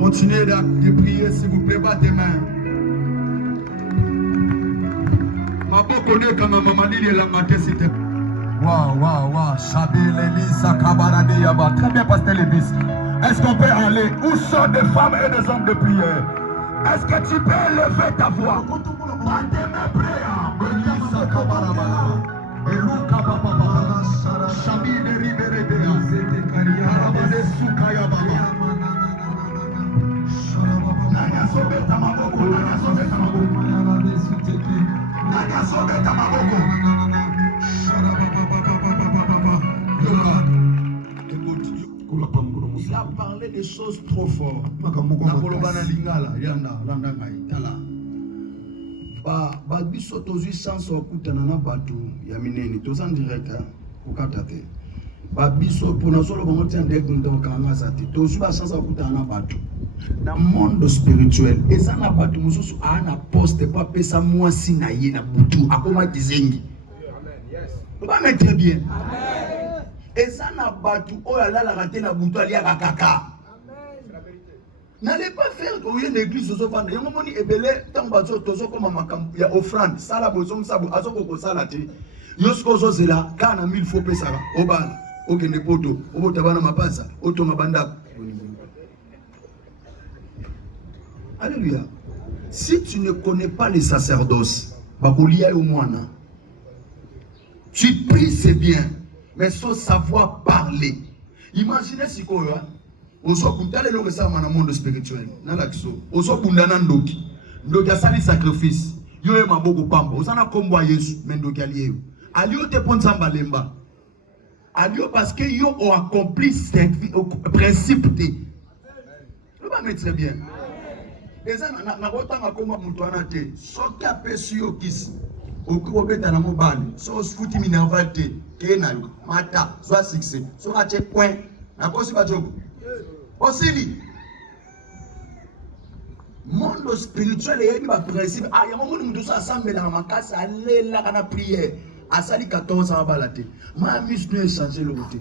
Continuez de prier, s'il vous plaît, battez mains. Ma peau connaît comme ma maman dit la matin, s'il te plaît. Waouh. Chabil, Elisa, Kabarade, Yaba. Très bien, Pasteur Lévis. Est-ce qu'on peut aller? Où sont des femmes et des hommes de prière? Est-ce que tu peux lever ta voix? Battez mes prières. Elisa, Kabarabala. Eluka, Papa, Chabil, Riberebea. Karabade, Sukaya, Baba. Il a parlé des choses trop fortes. Biso tozwi chance okutana na bato ya minene toza direct kokata te babiso pona solo bango tia ndek ndonka nga zate tozwi ba chance okutana na bato na monde spirituel eza na bato mususu ana poste pa pesa mwasi na ye na butu akoma kizengi. Amen. Yes. Ba me très bien. Amen. Eza na bato oyo alala te na butu ali akaka. N'allez pas faire qu'il y ait une église aux offrandes. Il y a un moment ebele tambazo tozo comme makambu ya offrande. Sala bozom sabu azoko ko salati. Yosko zozela kana 1000 fois pesara. Obala, okende poto, obotabana mapasa, otonga banda. Alléluia. Si tu ne connais pas les sacerdoces, bakolia au moana. Tu pries c'est bien, mais sans savoir parler. Imaginez si quoi oso kutale lo kesa mana monde spirituel na lakso oso bundana ndoki asali sacrifice yo e maboko pamba osana kombo a Yesu mendoki aliyo aliyo te ponza mbalemba aliyo parce que yo o accompli cette principe te lo ba mettre très bien eza na kotanga komba mutu ana te soki apesi yo kisi okobeta na mobali so futi minerval te kena yo mata soit succès so a che point na kosi ba jogo aussi, monde spirituel et il principe. Ah, il y a un moment où nous ensemble dans ma casse, aller là dans la prière. À sali 14 ans balade. Ma mission est changé le côté.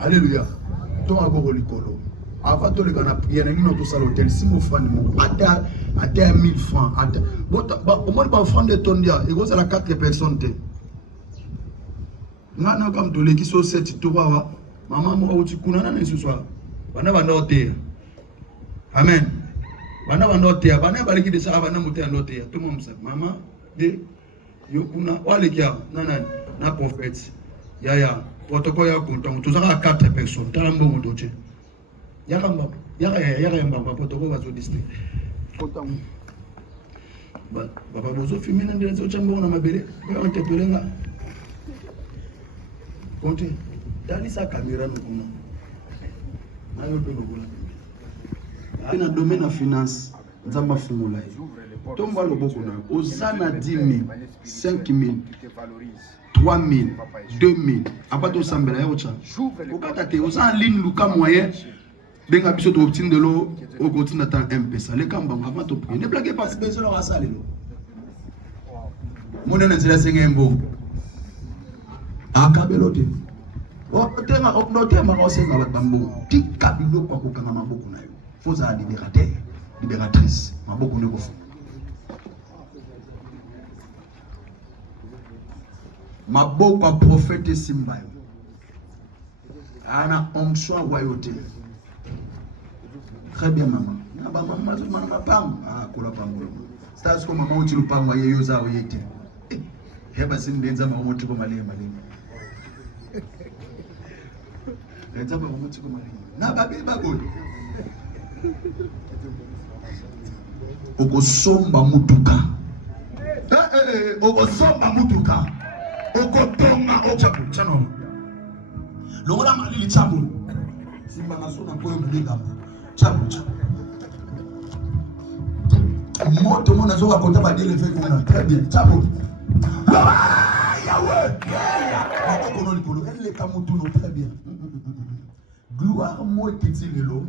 Alléluia. Ton aboro likolo. Avant de le gana prière, nous nous tous à l'hôtel. Si mon frère nous à 1000 francs. Au moins pas franc de ton dia. Et vous à la 4 personnes. Nous comme tous les qui sont 7 toi. Maman moi où tu connais na ce soir. Bana bandote. Amen. Bana bandote. Bana baliki de ça bana muté andote. Tout le monde sait. Maman de yokuna wale kia na prophète. Ya protocole ya konton. Tous à 4 personnes. Talambo motoche. Yakamba mbamba protocole va au district. Konton. Baba bozo filmer na ndeza ochambo na mabele. Ba interpeller. Comptez. Dans sa caméra nous dans le domaine de la finance, nous avons fait tomba loboko na ozana 10 000, 5 000, 3 000, 2 000. Abato sambela ya ocha. Okata te ozana ligne luka moyen. Benga biso to obtine de l'eau au continent tant M-Pesa. Les kamba avant to prier. Ne blaguez pas, c'est besoin de la salle. Mon na zela sengembo. Akabelote. Otema oknotema osenga batambo. Tika biloko kokanga maboko na yo. Foza libérateur, libératrice. Maboko ne kofu. Maboko a prophète simba. Ana onction royauté. Très bien maman. Na ba maman zo mana pam. Ah kola pam. Stars ko maman uti lupangwa yeyo za oyete. Heba sindenza maman uti ko mali mali. Lenza maman uti ko mali. Na ba be ba go. Okosomba mutuka. Okosomba mutuka. Okotonga ochapu chano. Longola malili chapu. Simba nasona kwa mlinga. Chapu chapu. Moto mona zoka kota badele fait qu'on très bien. Chapu. Yahweh. Bakoko no likolo elle ka mutu no très bien. Gloire moi petit lelo.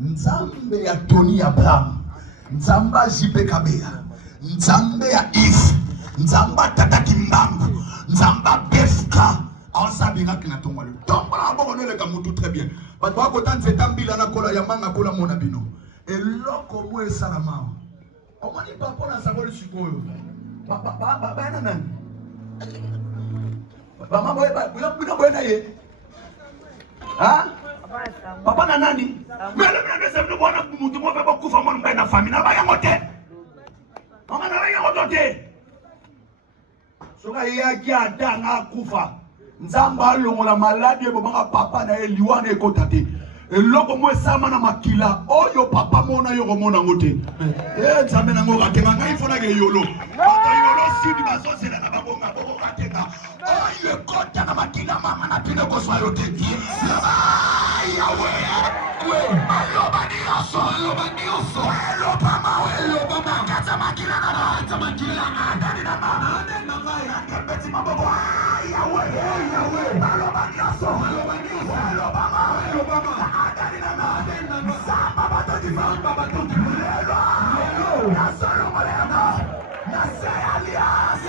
Nzambe ya Tony Abraham, Nzamba Jipe Kabea, Nzambe ya Yves, Nzamba Tata Kimbangu, Nzamba Befka. En sabira qui n'a ton mal. Donc voilà, on est le Kamutu très bien. Parce que quand on s'est embillé na kola yamanga kola monabino. Et loko mwe salama. On m'a dit papa na sabole sikoyo. Papa na nani. Mama boy bino boy na ye. Hein? Papa na nani? Mais le bébé c'est venu voir na mutu mo fait beaucoup fa mon na famille na ba yangote. Mama na ba yangote. Soka yaki adanga kufa. Nzamba longola maladi ebomanga papa na eliwana ekotate. Eloko mwe sama na makila oyo papa mona yo komona ngote. Nzambe na ngoka tenga ngai fona ke yolo. Papa yolo sidi baso sela na babonga boboka tenga. Oyo ekota na makila mama na pine ko swa yo te. Yawe. Aloba ni oso, aloba ni oso. Aloba ma kata makila na kata makila adani na mama na ngai akapeti mabobo. Yawe, Yawe. Aloba ni oso, aloba ni oso. Aloba ma adani na mama. Samba bato di samba bato di lelo. Na solo molema. Na se alias.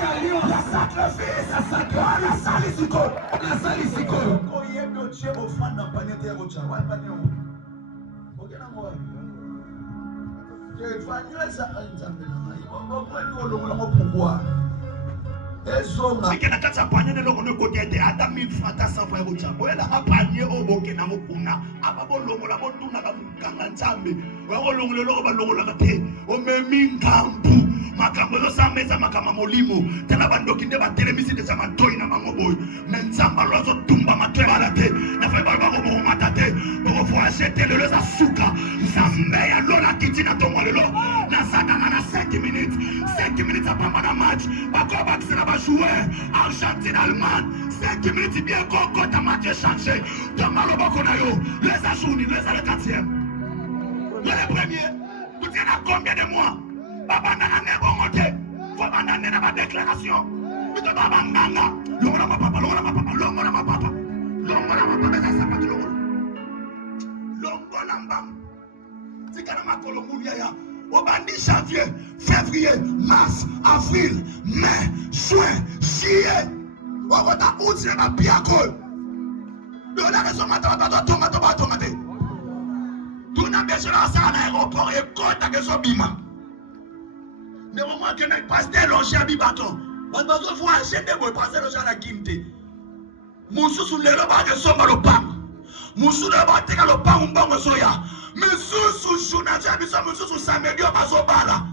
Na sacrifice, na sacrifice. Na salisiko. Na salisiko. Oye bio chebo fana panete ya gocha. Wa panyo. Ogena mo. Je fanyo sa nzambe na mai. Bo lo lo pourquoi? Sikena kata panye ne loko ne kote ata 1000 francs sa fa go tsambo ela ga panye o boke na mokuna aba bolongo la botuna ka mukanga ntambe wa go longole lo go ba longola ka te o memi nkampu makambo lo sameza makama molimo tena bandoki nde ba telemisi de sama toyi na mangoboy mentsamba lo zo tumba matwe balate na fa ba go bo matate bo fo acheter le za suka nzambe ya lola kitina tongolelo na satana na 5 minutes apamba na match bako bakisana joueur Argentine Allemagne 5 minutes bien coco ta match changé dans maloboko na yo les ajounis les à la 4e le premier vous êtes à combien de mois baba na nebo moté faut bandana na ma déclaration vous êtes baba nganga longola ma papa longola ma papa longola ma papa longola ma papa ça pas longola mbam tikana makolo mulia ya au bandi janvier, février, mars, avril, mai, juin, juillet. Au kota août, c'est ma biakol. Nous avons raison, tomate. Tout n'a bien sûr à l'aéroport et kota que so bima. Mais au moment que nous passons loger à bibaton, on va voir acheter pour passer loger à la quinte. Moussou sous le loba de somba le pam. Moussou le loba de le pam mbongo soya. Misusu shunaja bisa misusu samedio bazobala.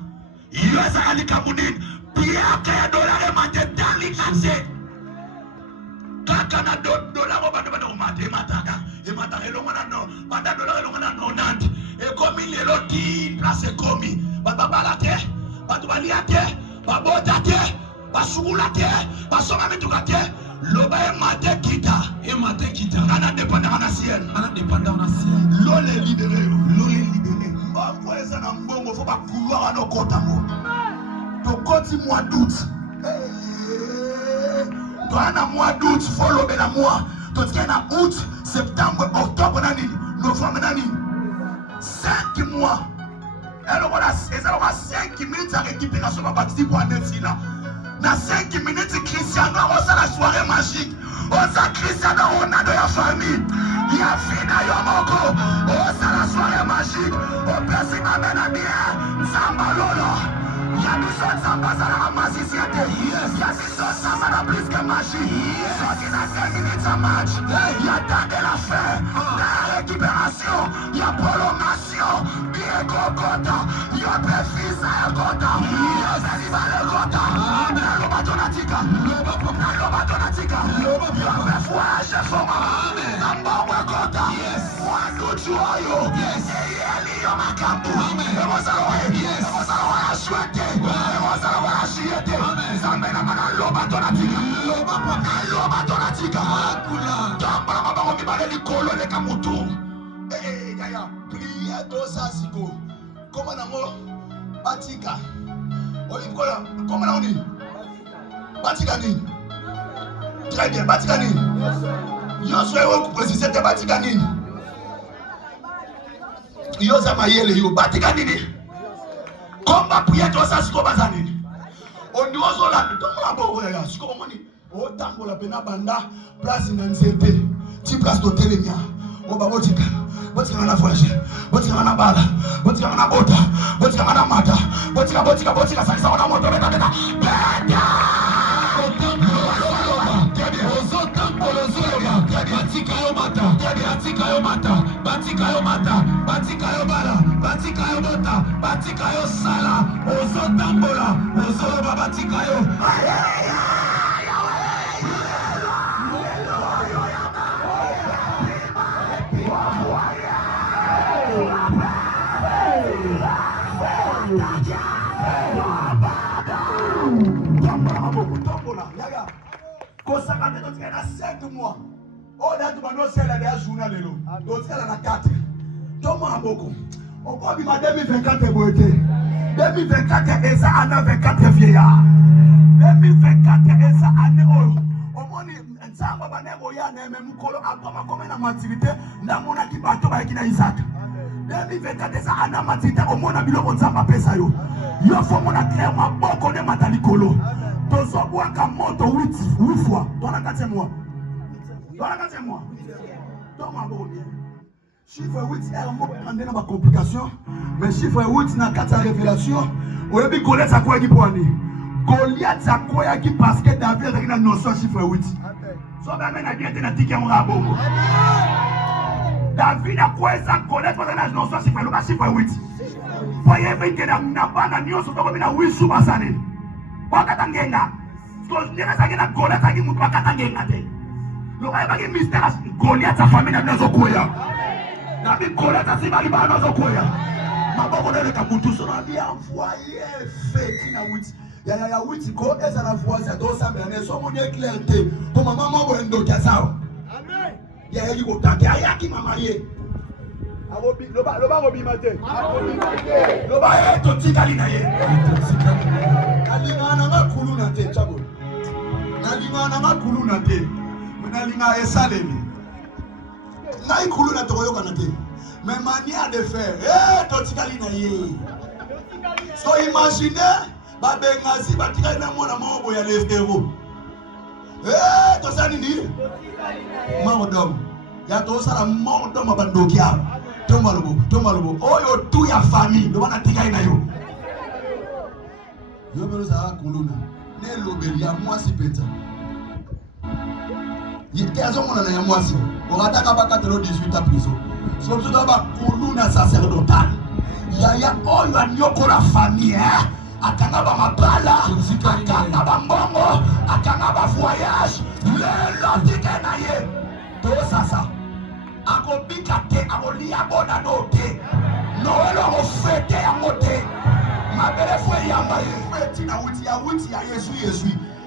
Iyo ezali kamunini. Pia kaya dolare mate dali kase. Kaka na dollar obande bana umate mataka. Imata elongo na no. Banda dollar elongo na no nanti. Ekomi lelo di place ekomi. Babala te. Batubali te. Babota te. Basugula te. Basoma metuka te. Loba emate kita. Ana dépendant na ciel. Lole libéré. Mbongo eza na mbongo faut pas couloir na kotango. To koti mois d'août. To ana mois d'août faut lobe na mois. To tina août, septembre, octobre na nini, novembre na nini. 5 mois. Alors voilà, c'est 5 minutes à récupération va bâtir pour un là. Na 5 minutes Cristiano on sa la soirée magique. On sa Cristiano Ronaldo ya famille. Ya fina yo moko. On sa la soirée magique. On place ma mena bien. Samba lolo. Ya biso samba sa la magicienne. Ya biso samba na plus que magie. Sorti na 5 minutes à match. Ya date de la fin. La récupération. Ya prolongation. Bien kokota. Ya perfisa ya kota. Ya zaliba le kota. Loba tonatika. Loba tonatika. Loba fouage foma. Namba wakota. Wanuchuayo. Eli yo makambu. Emozalo ashwete. Emozalo ashiete. Zambena mana loba tonatika. Loba tonatika. Tamba mabango mibale likolo leka mutu. Yaya, priye dosa siko. Koma nango batika. Olikola, koma nango nini? Batika nini? Très bien, batika nini? Yo soy vous préciser te batika nini? Yoza mayele yo. Batika nini? Komba prier to sa siko bazanini. Ondiozo la tomo abo ya siko moni. O tango la pena banda place na nzete. Ti place to telemia. O babotika. Botika na voyage. Botika na bala. Botika na bota. Botika na mata. Botika sa na moto beta. Beta. Batika yo mata, batika yo mata, batika yo mata, batika yo bala, batika yo bota, batika yo sala, ozo tambola, ozo batika yo. Kosaka te totika na 7 mois. Oh, là, tu vas nous faire la journée de l'eau. Donc, c'est la 4. Thomas beaucoup. On va dire 2024 est beauté. 2024 est ça, année 24 vieillard. 2024 est ça, année où. Au moins, ça va pas négoyer, même colo, après, comme une maturité, dans mon équipe, à toi, qui n'a Isaac. 2024 est ça, année maturité, au moins, on a vu le bon temps, après ça. Il faut mon clairement beaucoup de matalicolo. Ton soir, qu'à monte 8 fois. Toi, la 4e mois. Regardez-moi. Chiffre 8 est un mot qui a des complications. Mais chiffre 8 n'a qu'à sa révélation. Au début, Goliath a quoi qui pour aller. Goliath a quoi qui parce que David a une notion chiffre 8. So David a bien été dans ticket en rabot. David a quoi ça Goliath pour une notion chiffre 8. Voyez bien que n'a pas de notion comme une 8 sous basane. Pas katangenga. Parce que les gens qui Goliath a qui monte pas katangenga. Le roi est un mystère. Goliath, sa famille n'a pas de koya. David Goliath, sa famille n'a pas de koya. Ma bonne de Kabutu, son ami a envoyé fait na 8. Ya 8 ko eza na voisin do sa mene so mo ne clarté. Ko mama mo bo ndo kasao. Amen. Ya yi ko tanke aya ki mama ye. Abobi lo ba robi mate. Abobi mate. Lo ba e to tikali na ye. Alingana makulu na te chabo. Alingana makulu na te. Nalinga esalemi na ikulu na toyo kanate mais manière de faire totikali na ye so imaginez ba bengazi batikali na mwana mobo ya lestero to sani ni mordom ya to sala mordom abandokia tomalobo oyo tu ya famille do bana tikali na yo belo za kuluna ne lobeli ya mwasi peta. Il y a un mois, on a 18 ans prison. Si on a un sacerdotal, il y a la famille. Akangaba mabala, akangaba mbongo, akangaba voyage, le dikenaye. Tout ça. Akobika te, akolia bona note. Noël on fête à moté. Ma belle foi yamba fête na wuti ya Yesu.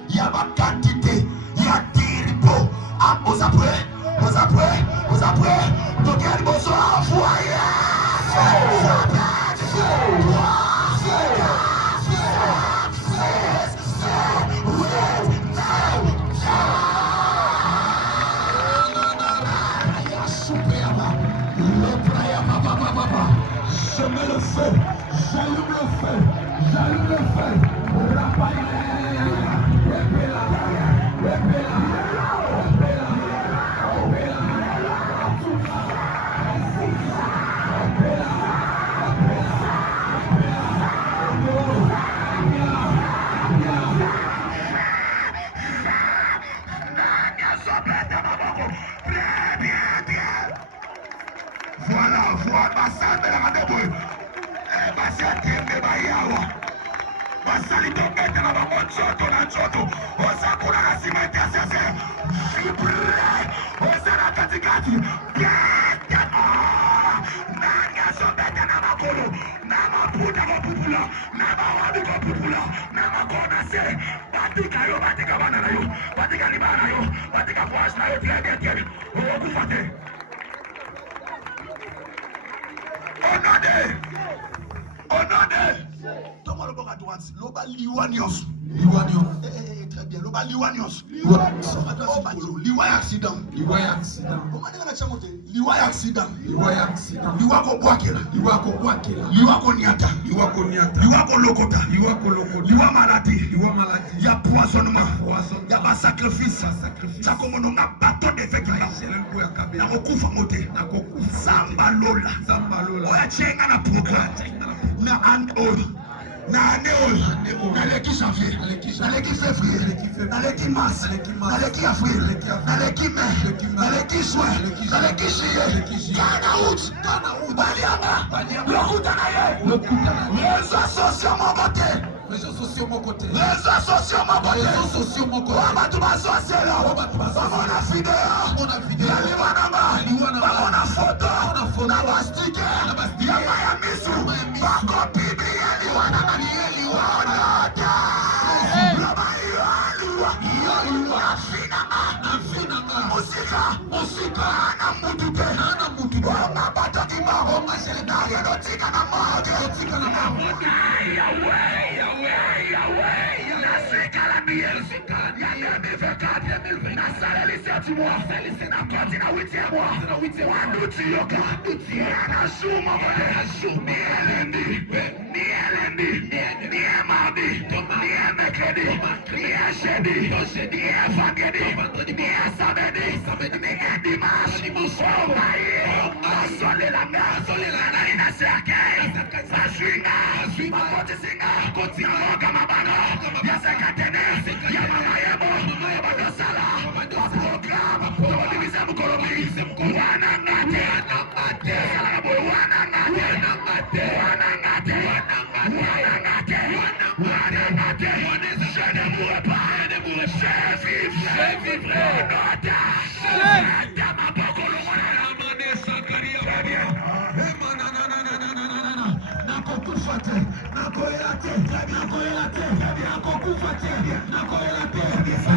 Il y a ma quantité, il y a tiripo. Aux après, donc il y a des beaux envoyés. Je mets le feu, j'allume le feu. à droite. Loba liwanios. Très bien. Loba liwanios. Liwa accident. Liwa accident. Liwa ko boakela. Liwa ko niata. Liwa ko lokota. Liwa maladie. Il y a poisonnement. Il y a sacrifice. Ça comme on a bateau de fait. Na kokufa mote. Samba lola. Oya chenga na programme. Na and all. Na neol, na leki janvier, na leki février, na leki mars, na leki avril, na leki mai, na leki juin, na leki juillet, kana août, baliama, lokuta na ye, réseaux sociaux mon côté. Réseaux sociaux mon côté. Wabatu basose là. Bamona vidéo. Ya liwananga. Bamona photo. Na bastike. Ya maya misu. Bako bibi ya liwananga. Liwananga. Laba liwa. Afinanga. Musika. Ana mutute. Wama bato kima. Wama selekari. Dotika na moge.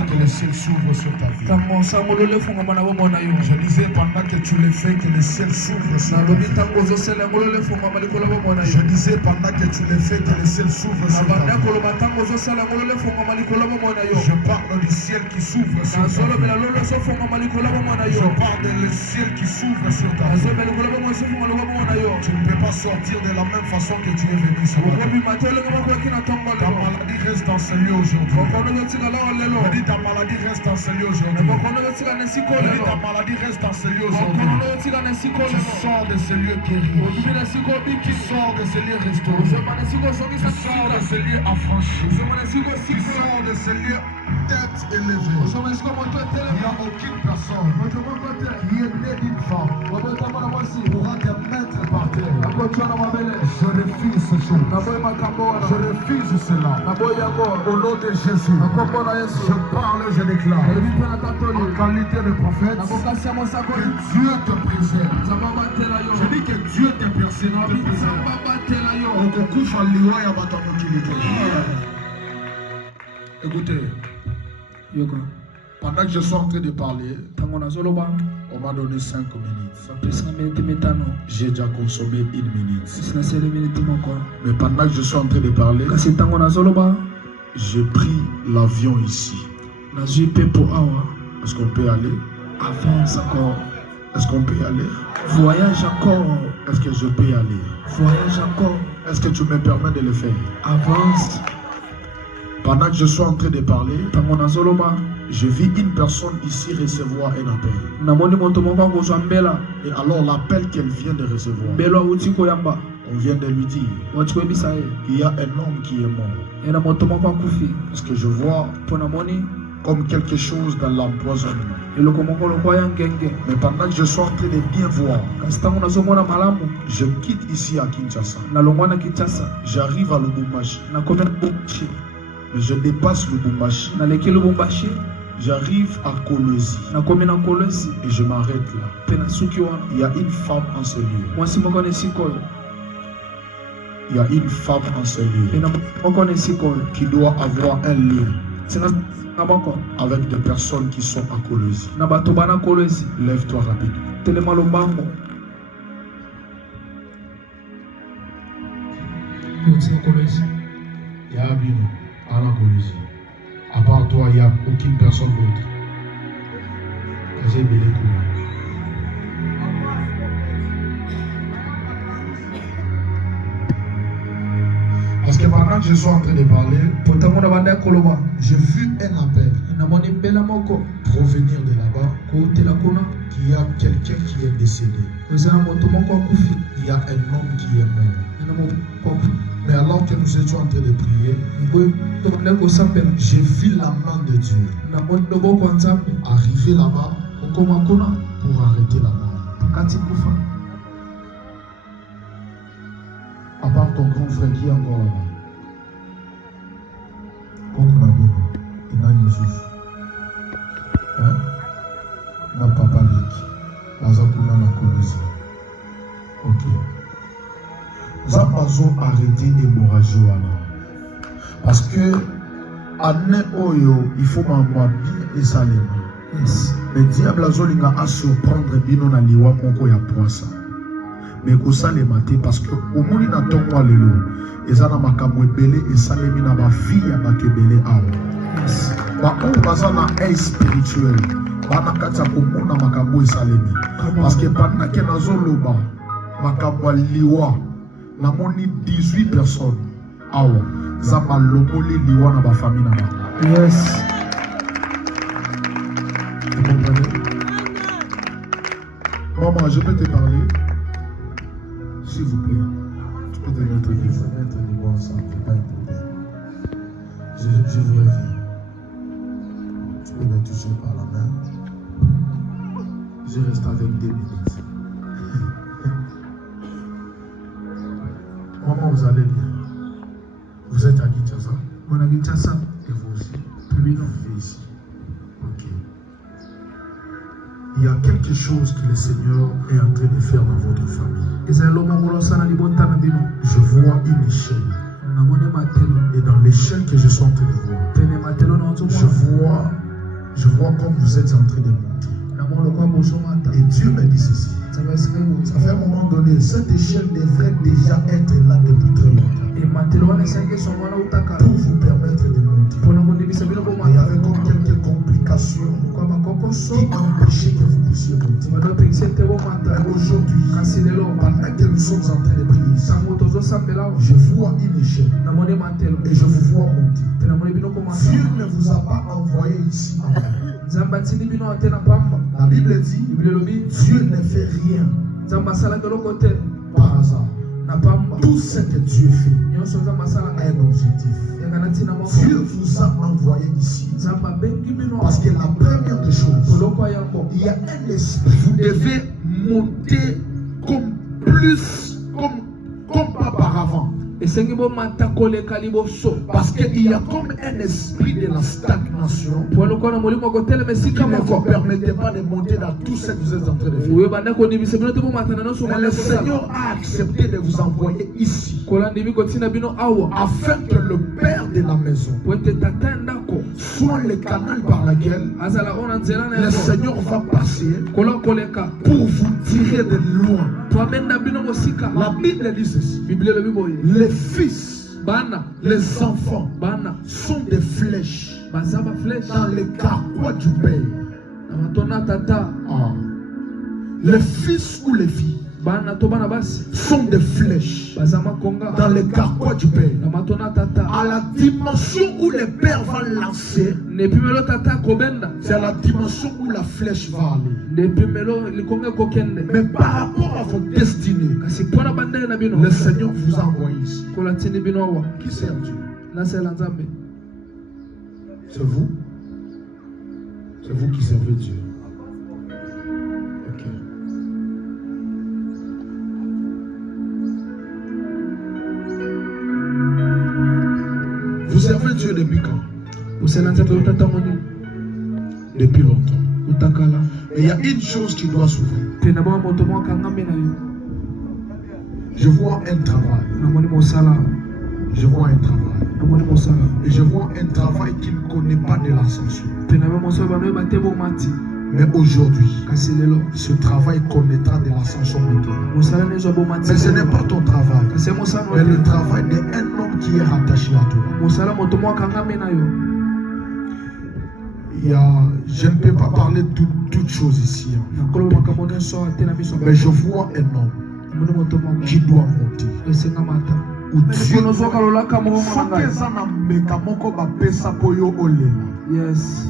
Que le ciel s'ouvre sur ta vie. Je disais pendant que tu le fais que le ciel s'ouvre sur ta vie. Je disais pendant que tu le fais que le ciel s'ouvre sur ta vie. Je parle du ciel qui s'ouvre sur ta vie. Je parle du ciel qui s'ouvre sur ta vie. Tu ne peux pas sortir de la même façon que tu es venu ce matin. Ta maladie reste dans ce lieu aujourd'hui. Je dis ta maladie reste dans ce lieu aujourd'hui. Je dis ta maladie reste dans ce lieu aujourd'hui. Tu sors de ce lieu guéri. Tu sors de ce lieu restauré. Tu sors de ce lieu affranchi. Tu sors de ce lieu tête élevée. Il n'y a aucune personne qui est née d'une femme pourra te mettre par terre. Je refuse ce chose. Je refuse cela. Au nom de Jésus. Je parle, je déclare. En qualité de prophète, que Dieu te préserve. Je dis que Dieu te préserve. Écoutez, pendant que je suis en train de parler, on m'a donné 5 minutes. J'ai déjà consommé 1 minute. Mais pendant que je suis en train de parler, j'ai pris l'avion ici. Est-ce qu'on peut aller? Avance encore. Est-ce qu'on peut y aller? Voyage encore. Est-ce que je peux y aller? Voyage encore. Est-ce que tu me permets de le faire? Avance. Pendant que je suis en train de parler, je vis une personne ici recevoir un appel. Et alors l'appel qu'elle vient de recevoir, on vient de lui dire qu'il y a un homme qui est mort. Parce que je vois comme quelque chose dans l'empoisonnement. Mais pendant que je suis en train de bien voir, je quitte ici à Kinshasa. J'arrive à Lubumbashi. Mais je dépasse Lubumbashi. J'arrive à Kolwezi. Et je m'arrête là. Il y a une femme en ce lieu. Il y a une femme en ce lieu qui doit avoir un lien avec des personnes qui sont à Kolwezi. Lève-toi rapidement. Il y a Abino, Anna Kolisi. À part toi, il n'y a aucune personne d'autre. J'ai belé Kouma. Parce que pendant que je suis en train de parler, j'ai vu un appel provenir de là-bas qu'il y a quelqu'un qui est décédé. Il y a un homme qui est mort. Mais alors que nous étions en train de prier, j'ai vu la main de Dieu arriver là-bas pour arrêter la mort. À part ton grand frère qui est encore là-bas. Na papa Liki. Nazakuna na Kolisi. Ok. Nous avons arrêté l'hémorragie. Parce que année oyo, il faut m'envoyer bien et salement. Le diable a surprendre bino na liwa moko ya poisa. Mais ko salema te parce que au moni na tongo lelo ezana makambo ebele esalemi na ba fille ya bakebele awo. Ba on baza na aide spirituel. Bana kata komona makambo esalemi. Parce que pendant que nazoloba makambo liwa na moni 18 personnes awo. Zama loboli liwa na ba famille na ba. Yes. Vous comprenez? Maman, je peux te parler? S'il vous plaît, tu peux te mettre niveau ensemble, c'est pas un problème. Je vous reviens. Tu peux me toucher par la main. Je reste avec 2 minutes. Maman, vous allez bien? Vous êtes à Kinshasa? On a Kinshasa. Et vous aussi? Oui, non. Ici. Ok. Il y a quelque chose que le Seigneur est en train de faire dans votre famille. Je vois une échelle. Et dans l'échelle que je suis en train de voir, je vois comme vous êtes en train de monter. Et Dieu me dit ceci. Ça fait un moment donné, cette échelle devrait déjà être là depuis très longtemps. Pour vous permettre de monter. Mais il y avait comme quelques complications qui empêchaient que vous puissiez monter. Aujourd'hui, pendant que nous sommes en train de prier, je vois une échelle et je vous vois monter. Dieu ne vous a pas envoyé ici. La Bible dit, Dieu ne fait rien par hasard. Tout ce que Dieu fait a un objectif. Dieu vous a envoyé ici parce que la première des choses, il y a un esprit. Vous devez monter comme pas par avant. Parce qu'il y a comme un esprit de la stagnation qui ne vous permettait pas de monter dans tout ce que vous êtes en train de faire. Mais le Seigneur a accepté de vous envoyer ici afin que le Père de la maison soit le canal par lequel le Seigneur va passer pour vous tirer de loin. La Bible dit ceci. Les fils, les enfants sont des flèches dans les carquois du Père. Les fils ou les filles sont des flèches dans les carquois du Père. À la dimension où le Père va lancer, c'est à la dimension où la flèche va aller. Mais par rapport à votre destinée, le Seigneur vous a envoyé ici. Qui sert Dieu? C'est vous? C'est vous qui servez Dieu. Ok. Vous servez Dieu depuis quand? Depuis longtemps. Et il y a une chose qui doit s'ouvrir. Je vois un travail. Je vois un travail. Et je vois un travail qui ne connaît pas de l'ascension. Mais aujourd'hui, ce travail connaîtra de l'ascension maintenant. Mais ce n'est pas ton travail. Mais le travail d'un homme qui qui est rattaché à toi. Je ne peux pas parler de toutes choses ici. Mais je vois un homme qui doit monter. Ou Dieu doit. Yes.